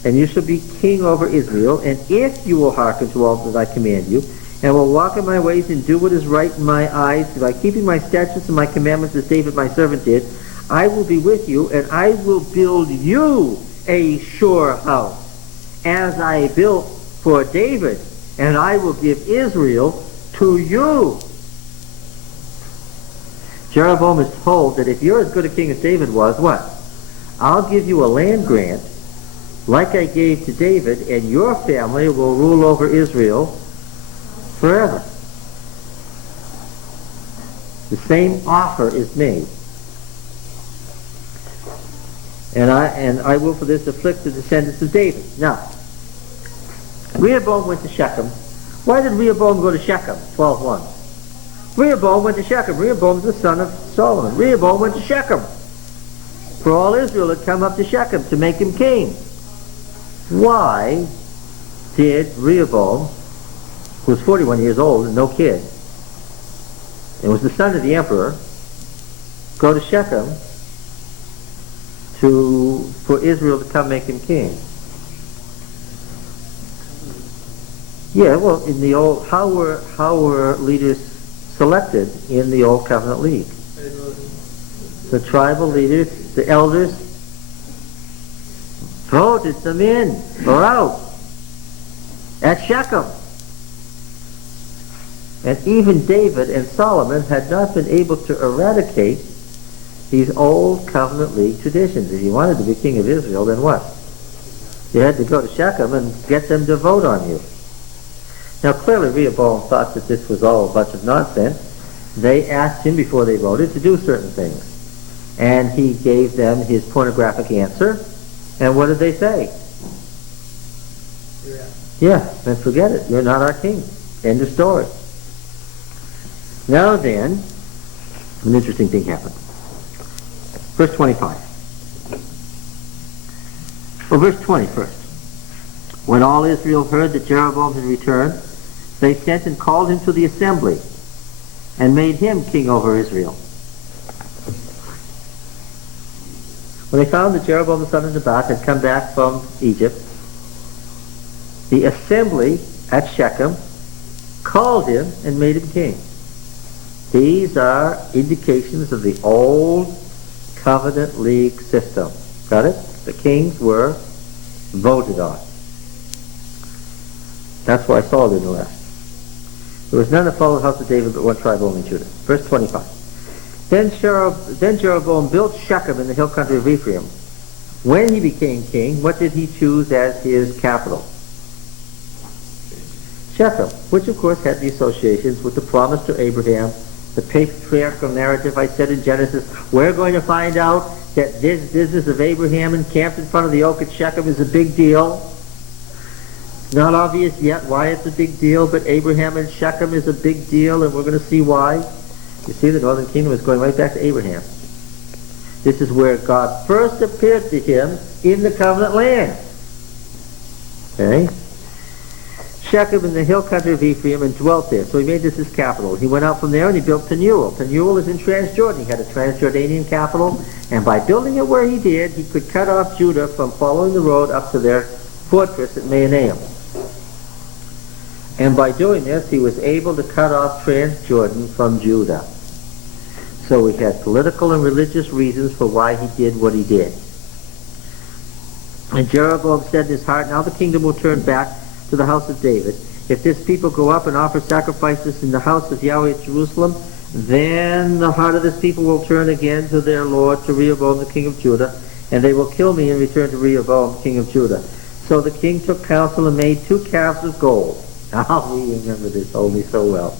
and you shall be king over Israel, and if you will hearken to all that I command you, and will walk in my ways and do what is right in my eyes, by keeping my statutes and my commandments as David my servant did, I will be with you, and I will build you a sure house, as I built for David, and I will give Israel to you." Jeroboam is told that if you're as good a king as David was, what? I'll give you a land grant, like I gave to David, and your family will rule over Israel forever. The same offer is made. And I will for this afflict the descendants of David. Now, Rehoboam went to Shechem. Why did Rehoboam go to Shechem? 12:1. Rehoboam went to Shechem. Rehoboam is the son of Solomon. Rehoboam went to Shechem, for all Israel had come up to Shechem to make him king. Why did Rehoboam, who was 41 years old and no kid, and was the son of the emperor, go to Shechem for Israel to come make him king? Yeah, well, in the old, how were leaders selected in the Old Covenant League? The tribal leaders, the elders, voted them in or out at Shechem. And even David and Solomon had not been able to eradicate these old covenant league traditions. If you wanted to be king of Israel, then what? You had to go to Shechem and get them to vote on you. Now clearly Rehoboam thought that this was all a bunch of nonsense. They asked him before they voted to do certain things. And he gave them his pornographic answer. And what did they say? Yeah, then forget it. You're not our king. End of story. Now then, an interesting thing happened. Verse 25. Well, verse 20 first. When all Israel heard that Jeroboam had returned, they sent and called him to the assembly and made him king over Israel. When they found that Jeroboam the son of Nebat had come back from Egypt, the assembly at Shechem called him and made him king. These are indications of the old covenant league system. Got it? The kings were voted on. That's why Saul didn't last. There was none that followed the house of David but one tribe only, Judah. Verse 25. Then Jeroboam built Shechem in the hill country of Ephraim. When he became king, what did he choose as his capital? Shechem, which of course had the associations with the promise to Abraham, the patriarchal narrative. I said in Genesis, we're going to find out that this business of Abraham encamped in front of the oak at Shechem is a big deal. It's not obvious yet why it's a big deal, but Abraham and Shechem is a big deal, and we're going to see why. You see, the northern kingdom is going right back to Abraham. This is where God first appeared to him in the covenant land. Okay? Shechem in the hill country of Ephraim and dwelt there. So he made this his capital. He went out from there and he built Penuel. Penuel is in Transjordan. He had a Transjordanian capital, and by building it where he did, he could cut off Judah from following the road up to their fortress at Mahanaim. And by doing this, he was able to cut off Transjordan from Judah. So he had political and religious reasons for why he did what he did. And Jeroboam said in his heart, now the kingdom will turn back to the house of David. If this people go up and offer sacrifices in the house of Yahweh at Jerusalem, then the heart of this people will turn again to their Lord, to Rehoboam the king of Judah, and they will kill me and return to Rehoboam king of Judah. So the king took counsel and made 2 calves of gold. Ah, we remember this only so well.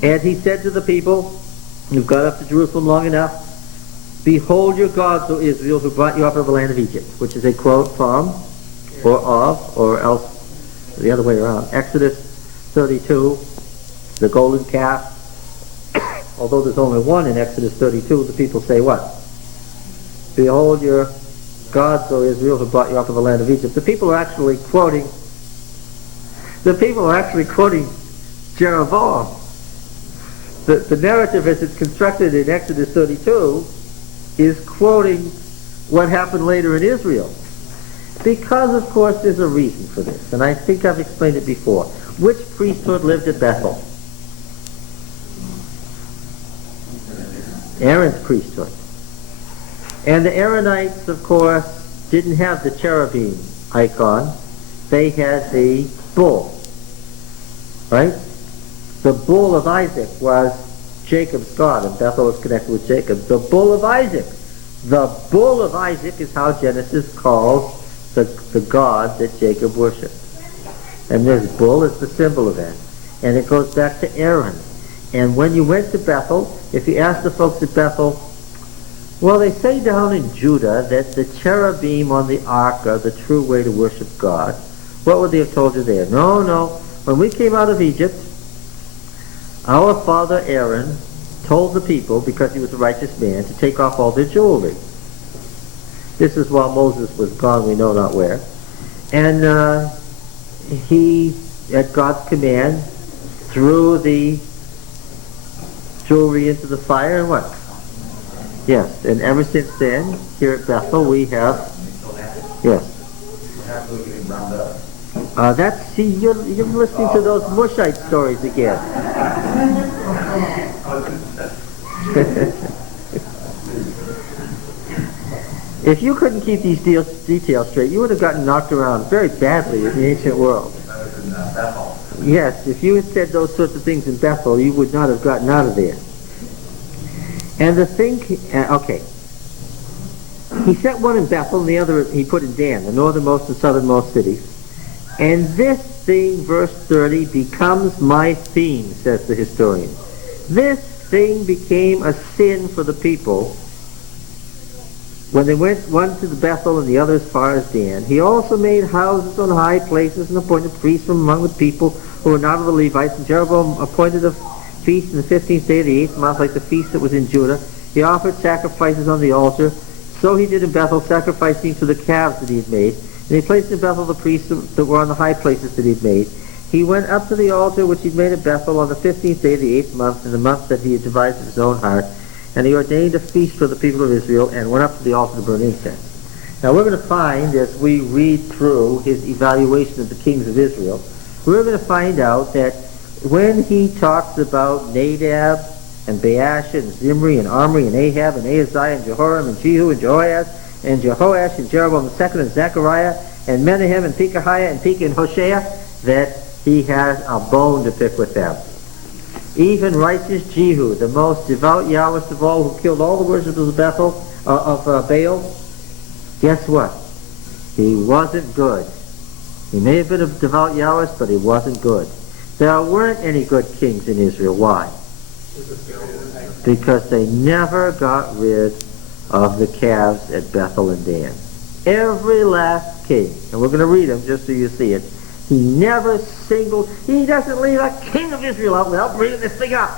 And he said to the people, you've got up to Jerusalem long enough. Behold your gods, O Israel, who brought you up out of the land of Egypt, which is a quote from, or of, or else the other way around. Exodus 32, the golden calf. Although there's only one in Exodus 32, the people say what? Behold your gods, O Israel, who brought you up out of the land of Egypt. The people are actually quoting Jeroboam. The narrative as it's constructed in Exodus 32 is quoting what happened later in Israel. Because, of course, there's a reason for this, and I think I've explained it before. Which priesthood lived at Bethel? Aaron's priesthood. And the Aaronites, of course, didn't have the cherubim icon. They had the bull. Right? The bull of Isaac was Jacob's God, and Bethel is connected with Jacob. The bull of Isaac. The bull of Isaac is how Genesis calls the God that Jacob worshipped. And this bull is the symbol of that. And it goes back to Aaron. And when you went to Bethel, if you ask the folks at Bethel, well, they say down in Judah that the cherubim on the ark are the true way to worship God. What would they have told you there? No. When we came out of Egypt, our father Aaron told the people, because he was a righteous man, to take off all their jewelry. This is while Moses was gone, we know not where. And he, at God's command, threw the jewelry into the fire, and what? Yes, and ever since then, here at Bethel, we have... Yes. You're listening to those Mushite stories again. If you couldn't keep these details straight, you would have gotten knocked around very badly in the ancient world. Yes, if you had said those sorts of things in Bethel, you would not have gotten out of there. And the thing, okay. He set one in Bethel and the other he put in Dan, the northernmost and southernmost cities. And this thing, verse 30, becomes my theme, says the historian. This thing became a sin for the people when they went one to the Bethel and the other as far as Dan. He also made houses on high places and appointed priests from among the people who were not of the Levites. And Jeroboam appointed a feast in the 15th day of the 8th month, like the feast that was in Judah. He offered sacrifices on the altar. So he did in Bethel, sacrificing to the calves that he had made. And he placed in Bethel the priests that were on the high places that he had made. He went up to the altar which he had made at Bethel on the 15th day of the 8th month, in the month that he had devised in his own heart. And he ordained a feast for the people of Israel and went up to the altar to burn incense. Now we're going to find, as we read through his evaluation of the kings of Israel, we're going to find out that when he talks about Nadab and Baasha and Zimri and Omri and Ahab and Ahaziah and Jehoram and Jehu and Jehoaz and Jehoash and Jeroboam II and Zechariah and Menahem and Pekahiah and Pekah and Hoshea, that he has a bone to pick with them. Even righteous Jehu, the most devout Yahwist of all, who killed all the worshippers of Baal, guess what? He wasn't good. He may have been a devout Yahwist, but he wasn't good. There weren't any good kings in Israel. Why? Because they never got rid of the calves at Bethel and Dan. Every last king, and we're going to read them just so you see it, he doesn't leave a king of Israel out without bringing this thing up.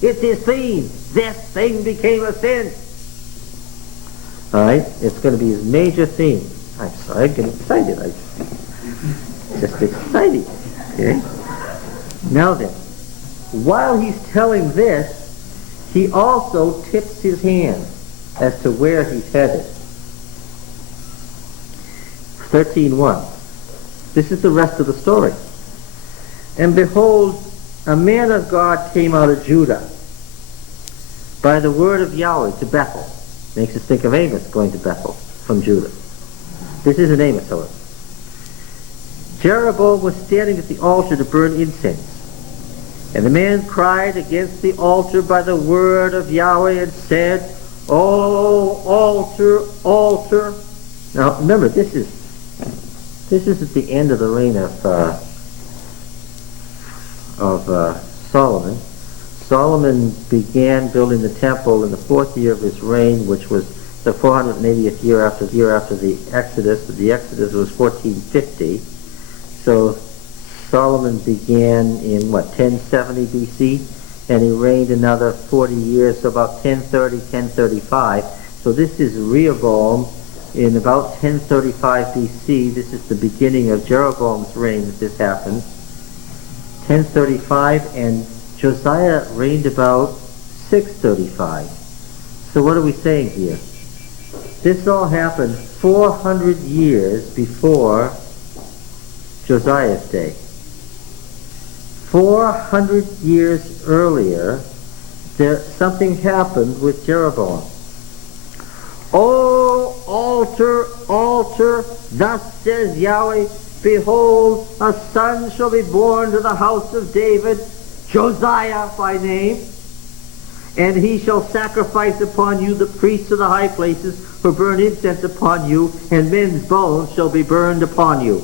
It's his theme. This thing became a sin. All right? It's going to be his major theme. I'm sorry, I'm getting excited. Just exciting. Okay? Now then, while he's telling this, he also tips his hand as to where he's headed. 13:1. This is the rest of the story. And behold, a man of God came out of Judah by the word of Yahweh to Bethel. Makes us think of Amos going to Bethel from Judah. This isn't Amos, however. Jeroboam was standing at the altar to burn incense. And the man cried against the altar by the word of Yahweh and said, "O altar, altar." Now remember, this is at the end of the reign of Solomon. Solomon began building the temple in the 4th year of his reign, which was the 480th year after the Exodus. The Exodus was 1450. So Solomon began in 1070 BC, and he reigned another 40 years, so about 1030, 1035. So this is Rehoboam in about 1035 BC. This is the beginning of Jeroboam's reign that this happens. 1035, and Josiah reigned about 635. So what are we saying here? This all happened 400 years before Josiah's day. 400 years earlier, something happened with Jeroboam. "O altar, altar, thus says Yahweh, behold, a son shall be born to the house of David, Josiah by name, and he shall sacrifice upon you the priests of the high places, who burn incense upon you, and men's bones shall be burned upon you."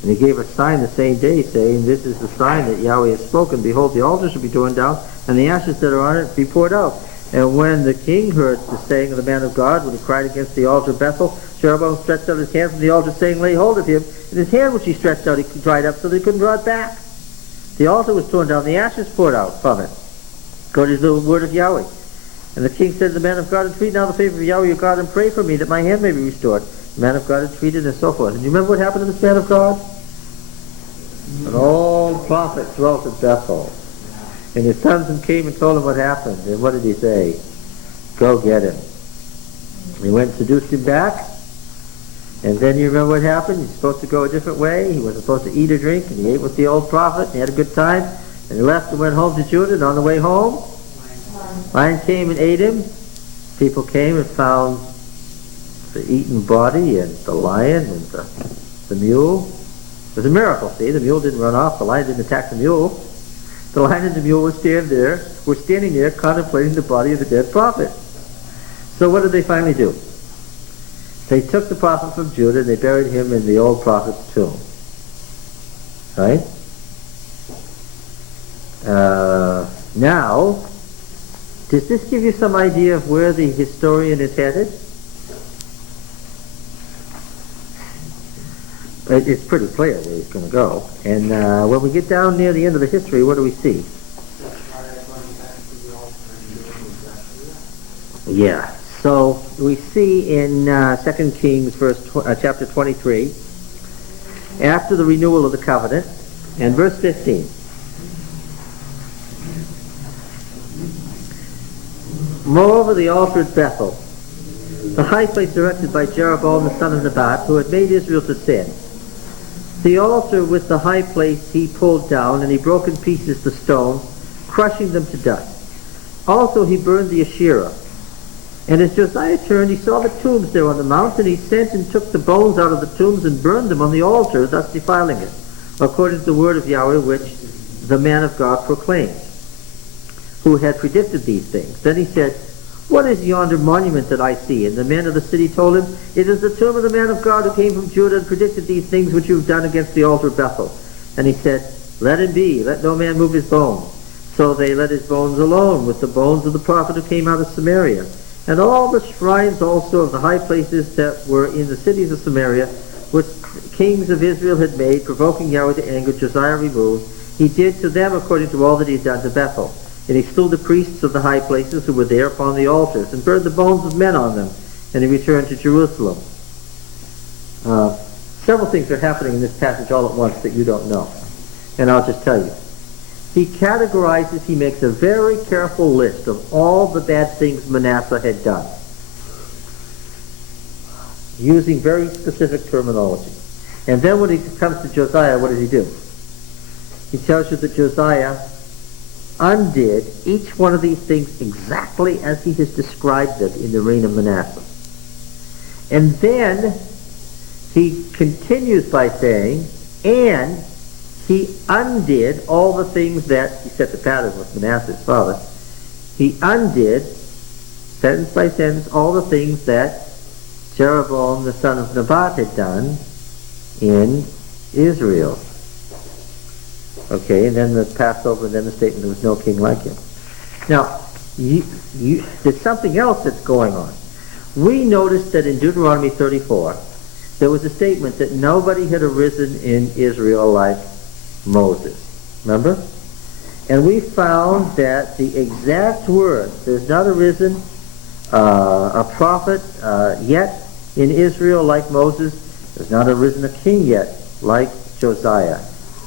And he gave a sign the same day, saying, "This is the sign that Yahweh has spoken. Behold, the altar shall be torn down, and the ashes that are on it be poured out." And when the king heard the saying of the man of God, when he cried against the altar of Bethel, Jeroboam stretched out his hand from the altar, saying, "Lay hold of him." And his hand which he stretched out, he dried up, so that he couldn't draw it back. The altar was torn down, the ashes poured out from it, according to the word of Yahweh. And the king said to the man of God, "Entreat now the favor of Yahweh your God, and pray for me, that my hand may be restored." The man of God entreated, and so forth. And you remember what happened to this man of God? An old prophet dwelt at Bethel. And his sons came and told him what happened. And what did he say? "Go get him." He went and seduced him back. And then you remember what happened? He's supposed to go a different way. He wasn't supposed to eat or drink. And he ate with the old prophet. And he had a good time. And he left and went home to Judah. And on the way home, lion came and ate him. People came and found the eaten body and the lion and the mule. It was a miracle, see? The mule didn't run off. The lion didn't attack the mule. The lion and the mule were standing there contemplating the body of the dead prophet. So what did they finally do? They took the prophet from Judah and they buried him in the old prophet's tomb. Right? Now, does this give you some idea of where the historian is headed? It's pretty clear where he's going to go. And when we get down near the end of the history, what do we see? Yeah. So we see in 2 Kings chapter 23, after the renewal of the covenant, and verse 15. Moreover, the altar at Bethel, the high place erected by Jeroboam the son of Nebat, who had made Israel to sin. The altar with the high place he pulled down, and he broke in pieces the stone, crushing them to dust. Also he burned the Asherah. And as Josiah turned, he saw the tombs there on the mount, and he sent and took the bones out of the tombs and burned them on the altar, thus defiling it, according to the word of Yahweh which the man of God proclaimed, who had predicted these things. Then he said, "What is yonder monument that I see?" And the men of the city told him, "It is the tomb of the man of God who came from Judah and predicted these things which you have done against the altar of Bethel." And he said, "Let it be, let no man move his bones." So they let his bones alone, with the bones of the prophet who came out of Samaria. And all the shrines also of the high places that were in the cities of Samaria, which kings of Israel had made, provoking Yahweh to anger, Josiah removed. He did to them according to all that he had done to Bethel. And he slew the priests of the high places who were there upon the altars, and burned the bones of men on them. And he returned to Jerusalem. Several things are happening in this passage all at once that you don't know. And I'll just tell you. He categorizes, he makes a very careful list of all the bad things Manasseh had done, using very specific terminology. And then when he comes to Josiah, what does he do? He tells you that Josiah undid each one of these things exactly as he has described them in the reign of Manasseh. And then he continues by saying, and he undid all the things that, he set the pattern with Manasseh's father, he undid, sentence by sentence, all the things that Jeroboam the son of Nebat had done in Israel. Okay, and then the Passover, and then the statement there was no king like him. Now, there's something else that's going on. We noticed that in Deuteronomy 34, there was a statement that nobody had arisen in Israel like Moses. Remember? And we found that the exact words, there's not arisen a prophet yet in Israel like Moses, there's not arisen a king yet like Josiah.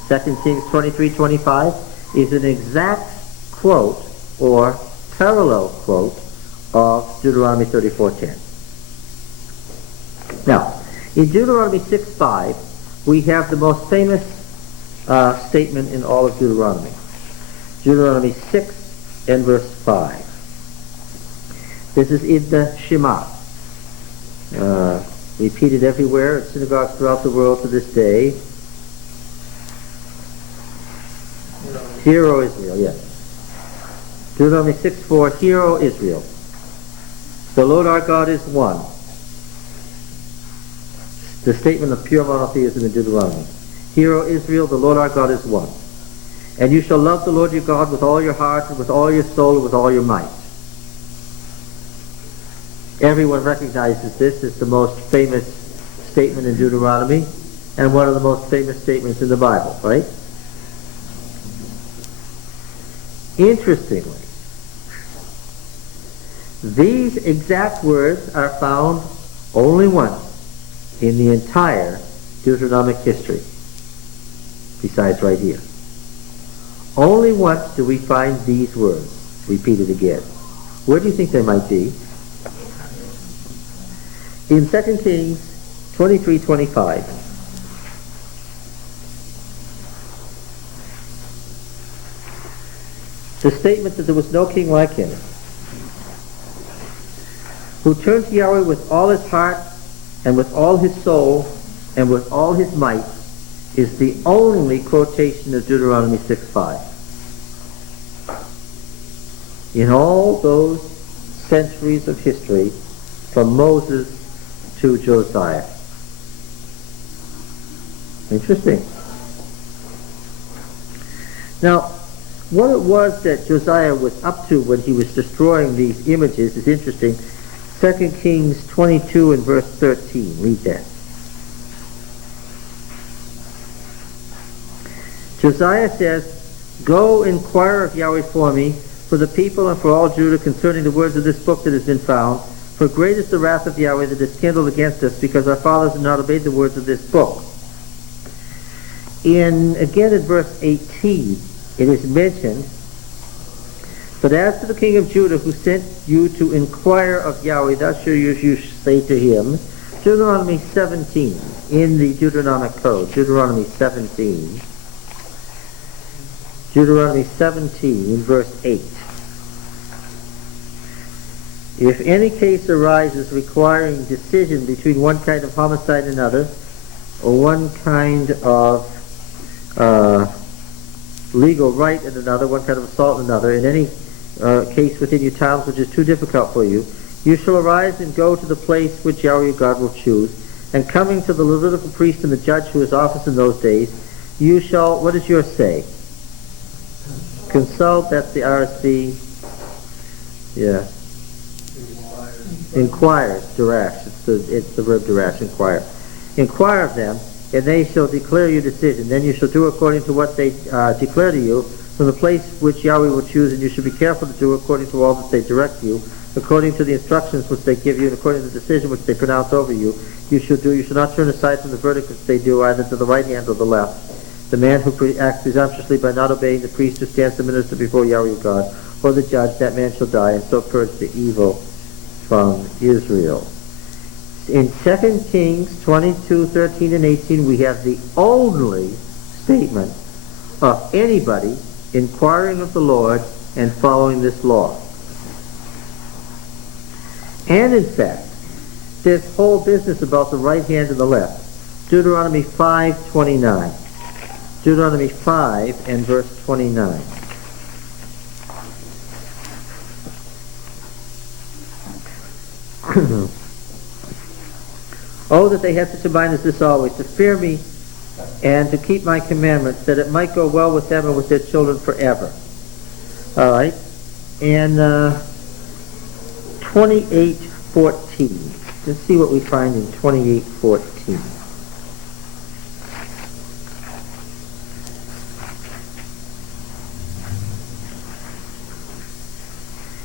2 Kings 23:25 is an exact quote or parallel quote of Deuteronomy 34:10. Now, in Deuteronomy 6:5, we have the most famous statement in all of Deuteronomy. Deuteronomy 6 and verse 5. This is in the Shema. Repeated everywhere at synagogues throughout the world to this day. Hear, O Israel, yes. Deuteronomy 6:4, Hear, O Israel, the Lord our God is one. The statement of pure monotheism in Deuteronomy. Hear, O Israel, the Lord our God is one. And you shall love the Lord your God with all your heart, and with all your soul, and with all your might. Everyone recognizes this as the most famous statement in Deuteronomy, and one of the most famous statements in the Bible, right? Interestingly, these exact words are found only once in the entire Deuteronomic history, besides right here. Only once do we find these words repeated again. Where do you think they might be? In 2 Kings 23:25. The statement that there was no king like him, who turned to Yahweh with all his heart and with all his soul and with all his might, is the only quotation of Deuteronomy 6:5. In all those centuries of history, from Moses to Josiah. Interesting. Now, what it was that Josiah was up to when he was destroying these images is interesting. 2 Kings 22 and verse 13. Read that. Josiah says, Go inquire of Yahweh for me, for the people and for all Judah concerning the words of this book that has been found. For great is the wrath of Yahweh that is kindled against us, because our fathers have not obeyed the words of this book. Again in verse 18, it is mentioned But as to the king of Judah who sent you to inquire of Yahweh, thus shall you say to him, Deuteronomy 17, in the Deuteronomic Code, Deuteronomy 17, verse 8. If any case arises requiring decision between one kind of homicide and another, or one kind of legal right and another, one kind of assault and another, in any case within your towns which is too difficult for you, you shall arise and go to the place which Yahweh your God will choose, and coming to the Levitical priest and the judge who is office in those days, you shall, what does yours say? Consult, that's the RSV, yeah. Inquires, dirash, it's the verb dirash, inquire. Inquire of them, and they shall declare your decision. Then you shall do according to what they declare to you, from the place which Yahweh will choose, and you shall be careful to do according to all that they direct you, according to the instructions which they give you, and according to the decision which they pronounce over you. You shall do. You shall not turn aside from the verdict which they do, either to the right hand or the left. The man who acts presumptuously by not obeying the priest who stands to minister before Yahweh your God, or the judge, that man shall die, and so purge the evil from Israel. In 2 Kings 22, 13, and 18, we have the only statement of anybody inquiring of the Lord and following this law. And in fact, this whole business about the right hand and the left, Deuteronomy 5:29. Deuteronomy 5 and verse 29. Oh, that they had such a mind as this always, to fear me and to keep my commandments, that it might go well with them and with their children forever. All right. And 28:14. Let's see what we find in 28:14.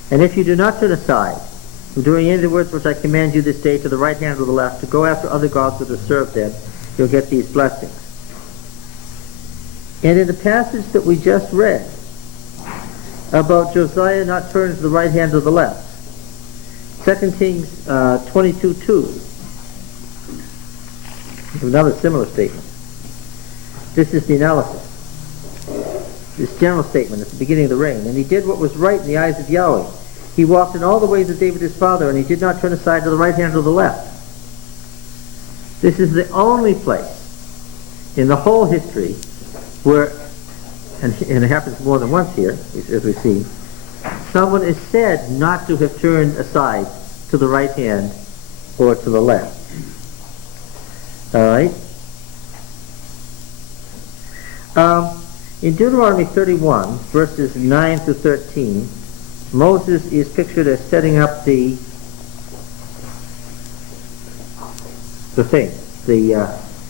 And if you do not turn aside from doing any of the words which I command you this day to the right hand or the left, to go after other gods or to serve them, you'll get these blessings. And in the passage that we just read about Josiah not turning to the right hand or the left, 2 Kings 22:2, another similar statement. This is the analysis. This general statement at the beginning of the reign. And he did what was right in the eyes of Yahweh. He walked in all the ways of David his father, and he did not turn aside to the right hand or the left. This is the only place in the whole history where, and it happens more than once here, as we see, someone is said not to have turned aside to the right hand or to the left. All right? In Deuteronomy 31, verses 9 to 13, Moses is pictured as setting up the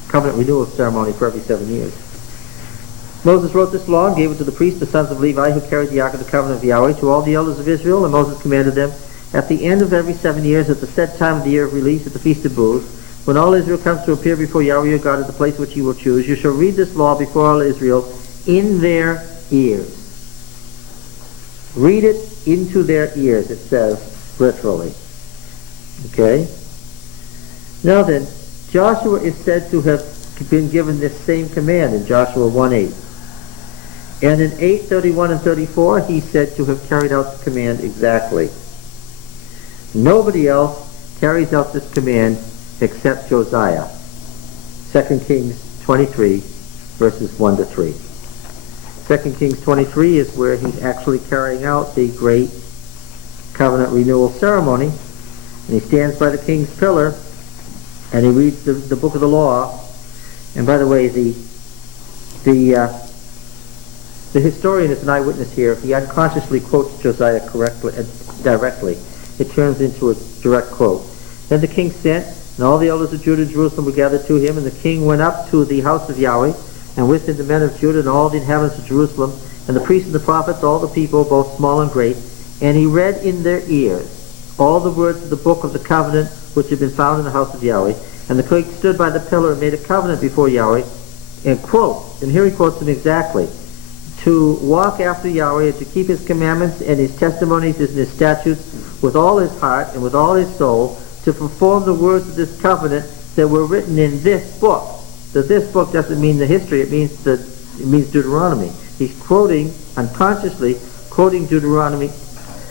covenant renewal ceremony for every 7 years. Moses wrote this law and gave it to the priests, the sons of Levi, who carried the ark of the covenant of Yahweh, to all the elders of Israel, and Moses commanded them, at the end of every 7 years, at the set time of the year of release, at the Feast of Booths, when all Israel comes to appear before Yahweh your God at the place which he will choose, you shall read this law before all Israel in their ears. Read it into their ears, it says, literally. Okay? Now then, Joshua is said to have been given this same command in Joshua 1:8. And in 8:31 and 34, he's said to have carried out the command exactly. Nobody else carries out this command except Josiah. 2 Kings 23, verses 1 to 3. 2 Kings 23 is where he's actually carrying out the great covenant renewal ceremony. And he stands by the king's pillar and he reads the book of the law. And by the way, the historian is an eyewitness here. He unconsciously quotes Josiah directly. It turns into a direct quote. Then the king sent, and all the elders of Judah and Jerusalem were gathered to him, and the king went up to the house of Yahweh, and with him the men of Judah and all the inhabitants of Jerusalem, and the priests and the prophets, all the people, both small and great. And he read in their ears all the words of the book of the covenant which had been found in the house of Yahweh. And the king stood by the pillar and made a covenant before Yahweh, and quote, and here he quotes him exactly, to walk after Yahweh and to keep his commandments and his testimonies and his statutes with all his heart and with all his soul, to perform the words of this covenant that were written in this book. So this book doesn't mean the history, it means Deuteronomy. He's quoting, unconsciously, quoting Deuteronomy,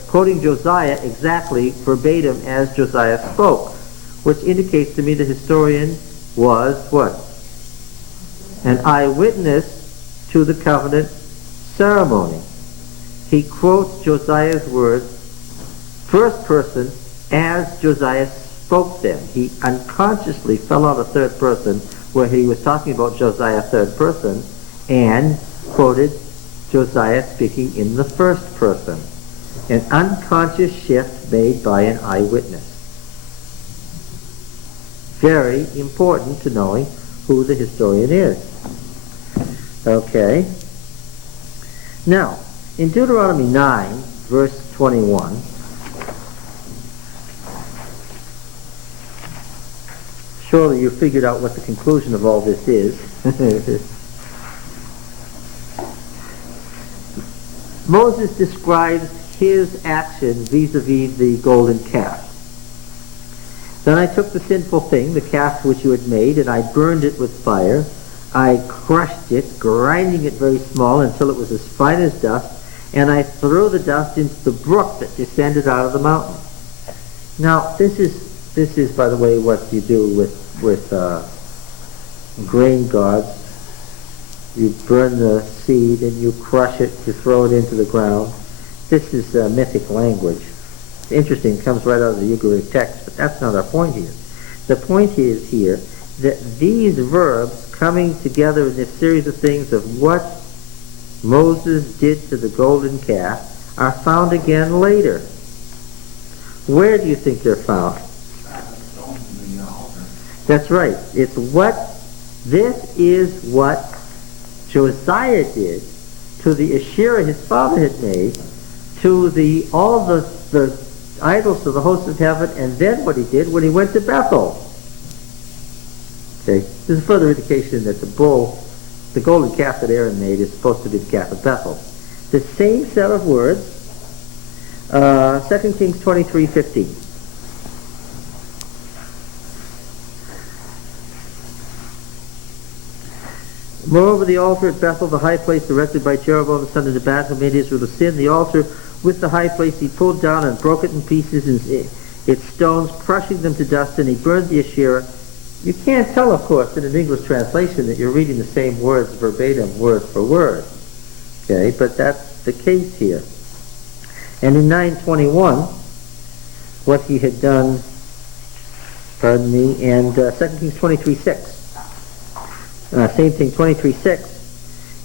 quoting Josiah exactly verbatim as Josiah spoke, which indicates to me the historian was what? An eyewitness to the covenant ceremony. He quotes Josiah's words first person as Josiah spoke them. He unconsciously fell out of third person where he was talking about Josiah third person and quoted Josiah speaking in the first person. An unconscious shift made by an eyewitness. Very important to knowing who the historian is. Okay. Now, in Deuteronomy 9, verse 21, surely you figured out what the conclusion of all this is. Moses describes his action vis-a-vis the golden calf. Then I took the sinful thing, the calf which you had made, and I burned it with fire. I crushed it, grinding it very small until it was as fine as dust, and I threw the dust into the brook that descended out of the mountain. Now, this is, by the way, what you do with grain gods. You burn the seed and you crush it, you throw it into the ground. This is mythic language. It's interesting, it comes right out of the Ugaritic text, but that's not our point here. The point is here that these verbs coming together in this series of things of what Moses did to the golden calf are found again later. Where do you think they're found? That's right. This is what Josiah did to the Asherah his father had made, to all the idols of the host of heaven, and then what he did when he went to Bethel. Okay, this is further indication that the golden calf that Aaron made is supposed to be the calf of Bethel. The same set of words, 2 Kings 23:15. Moreover, the altar at Bethel, the high place erected by Jeroboam the son of Nebat, who made Israel to sin, the altar with the high place he pulled down and broke it in pieces and its stones, crushing them to dust, and he burned the Asherah. You can't tell, of course, in an English translation that you're reading the same words verbatim, word for word. Okay, but that's the case here. And in 9:21, what he had done, and 2 Kings 23:6. Same thing, 23:6.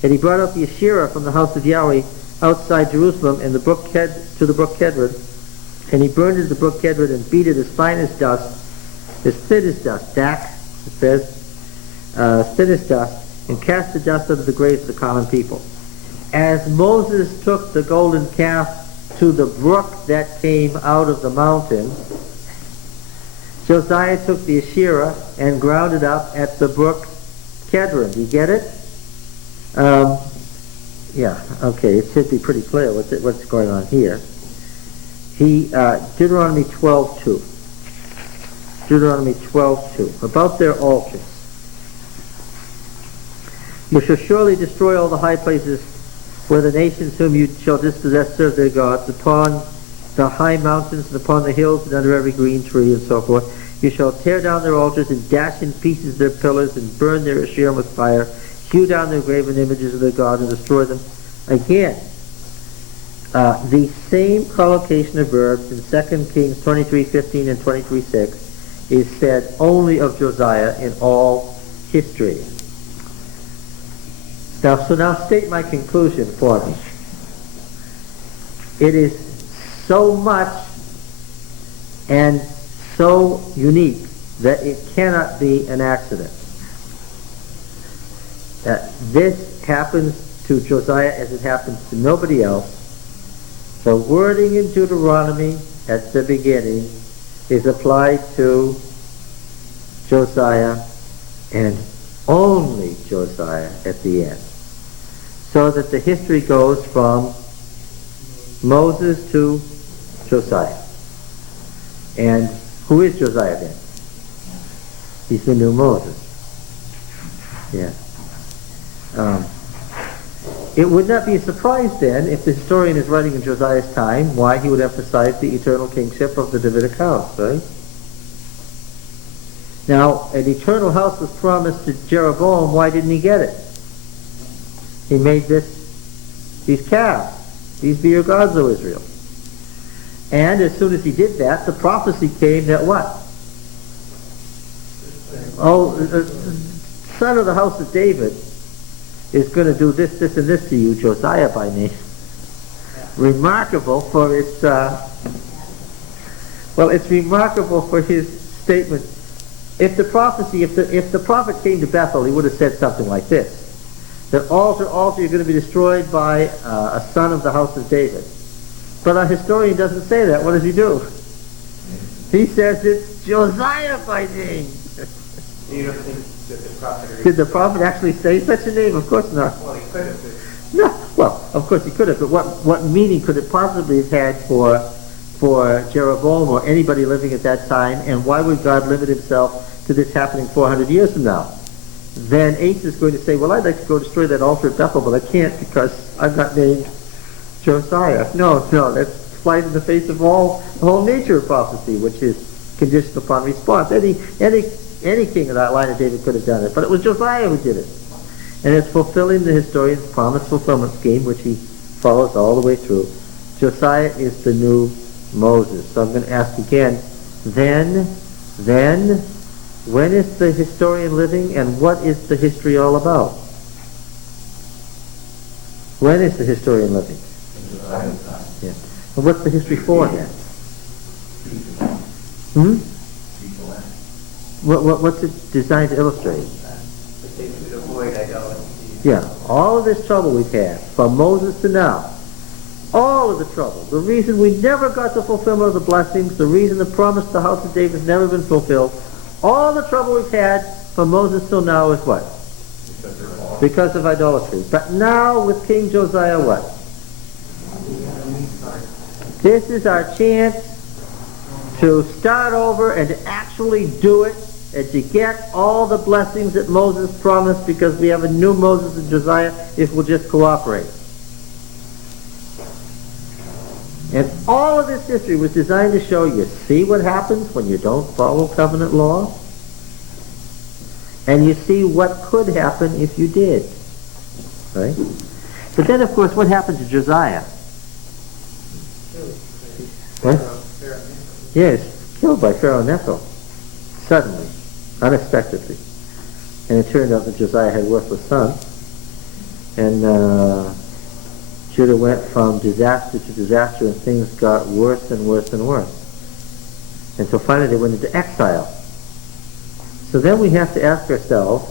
And he brought out the Asherah from the house of Yahweh outside Jerusalem and to the brook Kedron, and he burned it at the brook Kedron and beat it as fine as dust, as thin as dust, dak, it says, thin as dust, and cast the dust out of the graves of the common people. As Moses took the golden calf to the brook that came out of the mountain, Josiah took the Asherah and ground it up at the brook Kedron. Do you get it? Yeah, okay, it should be pretty clear what's going on here. Deuteronomy 12:2. Deuteronomy 12:2. About their altars. You shall surely destroy all the high places where the nations whom you shall dispossess serve their gods, upon the high mountains and upon the hills and under every green tree and so forth. You shall tear down their altars and dash in pieces their pillars and burn their Asherah with fire, hew down their graven images of their God and destroy them. Again, the same collocation of verbs in 2 Kings 23:15 and 23:6 is said only of Josiah in all history. Now state my conclusion for me. It is so much and so unique that it cannot be an accident. That this happens to Josiah as it happens to nobody else. The wording in Deuteronomy at the beginning is applied to Josiah and only Josiah at the end. so that the history goes from Moses to Josiah. And who is Josiah then? He's the new Moses. Yeah. It would not be a surprise then if the historian is writing in Josiah's time why he would emphasize the eternal kingship of the Davidic house, right? Now, an eternal house was promised to Jeroboam. Why didn't he get it? He made these calves. These be your gods, O Israel. And as soon as he did that, the prophecy came that what? Son of the house of David is going to do this, this, and this to you, Josiah by name. Remarkable for its, it's remarkable for his statement. If the prophet came to Bethel, he would have said something like this: that altar, you're going to be destroyed by a son of the house of David. But our historian doesn't say that. What does he do? He says it's Josiah by name. You don't think that the prophet... Did the prophet actually say such a name? Of course not. Well, he could have. No. Well, of course he could have, but what meaning could it possibly have had for Jeroboam or anybody living at that time, and why would God limit himself to this happening 400 years from now? Then Asa is going to say, well, I'd like to go destroy that altar at Bethel, but I can't because I'm not named Josiah. No, that flies in the face of the whole nature of prophecy, which is conditioned upon response. Any king of that line of David could have done it, but it was Josiah who did it. And it's fulfilling the historian's promise fulfillment scheme, which he follows all the way through. Josiah is the new Moses. So I'm going to ask again, then, when is the historian living, and what is the history all about? When is the historian living? Yeah. And what's the history for then? What's it designed to illustrate? To avoid idolatry. Yeah, all of this trouble we've had, from Moses to now, all of the trouble, the reason we never got the fulfillment of the blessings, the reason the promise to the house of David has never been fulfilled, all the trouble we've had from Moses till now is what? Because of idolatry. But now with King Josiah, what? This is our chance to start over and to actually do it and to get all the blessings that Moses promised, because we have a new Moses and Josiah if we'll just cooperate. And all of this history was designed to show you, see what happens when you don't follow covenant law? And you see what could happen if you did. Right? But then, of course, what happened to Josiah? What? Yes, killed by Pharaoh Necho. Suddenly. Unexpectedly. And it turned out that Josiah had worthless sons. And Judah went from disaster to disaster, and things got worse and worse and worse. And so finally they went into exile. So then we have to ask ourselves,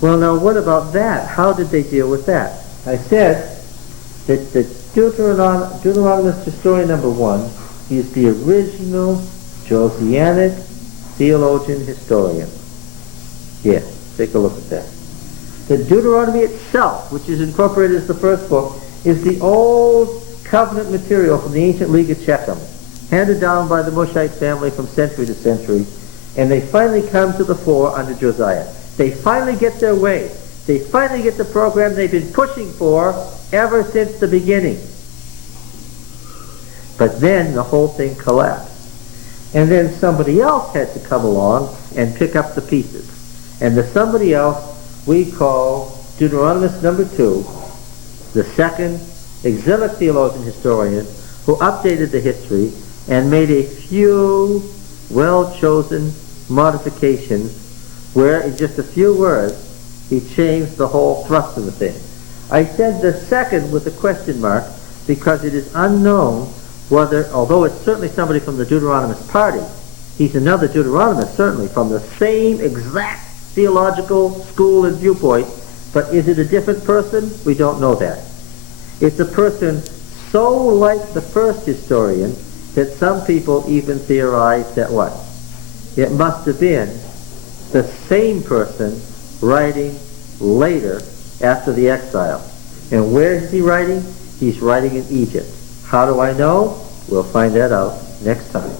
well, now what about that? How did they deal with that? I said that the Deuteronomist historian number 1 is the original Josianic theologian historian. Yes, take a look at that. The Deuteronomy itself, which is incorporated as the first book, is the old covenant material from the ancient League of Shechem, handed down by the Mushite family from century to century, and they finally come to the fore under Josiah. They finally get their way. They finally get the program they've been pushing for ever since the beginning. But then the whole thing collapsed. And then somebody else had to come along and pick up the pieces. And the somebody else we call Deuteronomist number 2, the second exilic theologian historian, who updated the history and made a few well-chosen modifications where in just a few words he changed the whole thrust of the thing. I said the second with a question mark because it is unknown whether, although it's certainly somebody from the Deuteronomist party, he's another Deuteronomist certainly from the same exact theological school and viewpoint, but is it a different person? We don't know that. It's a person so like the first historian that some people even theorize that what? It must have been the same person writing later after the exile. And where is he writing? He's writing in Egypt. How do I know? We'll find that out next time.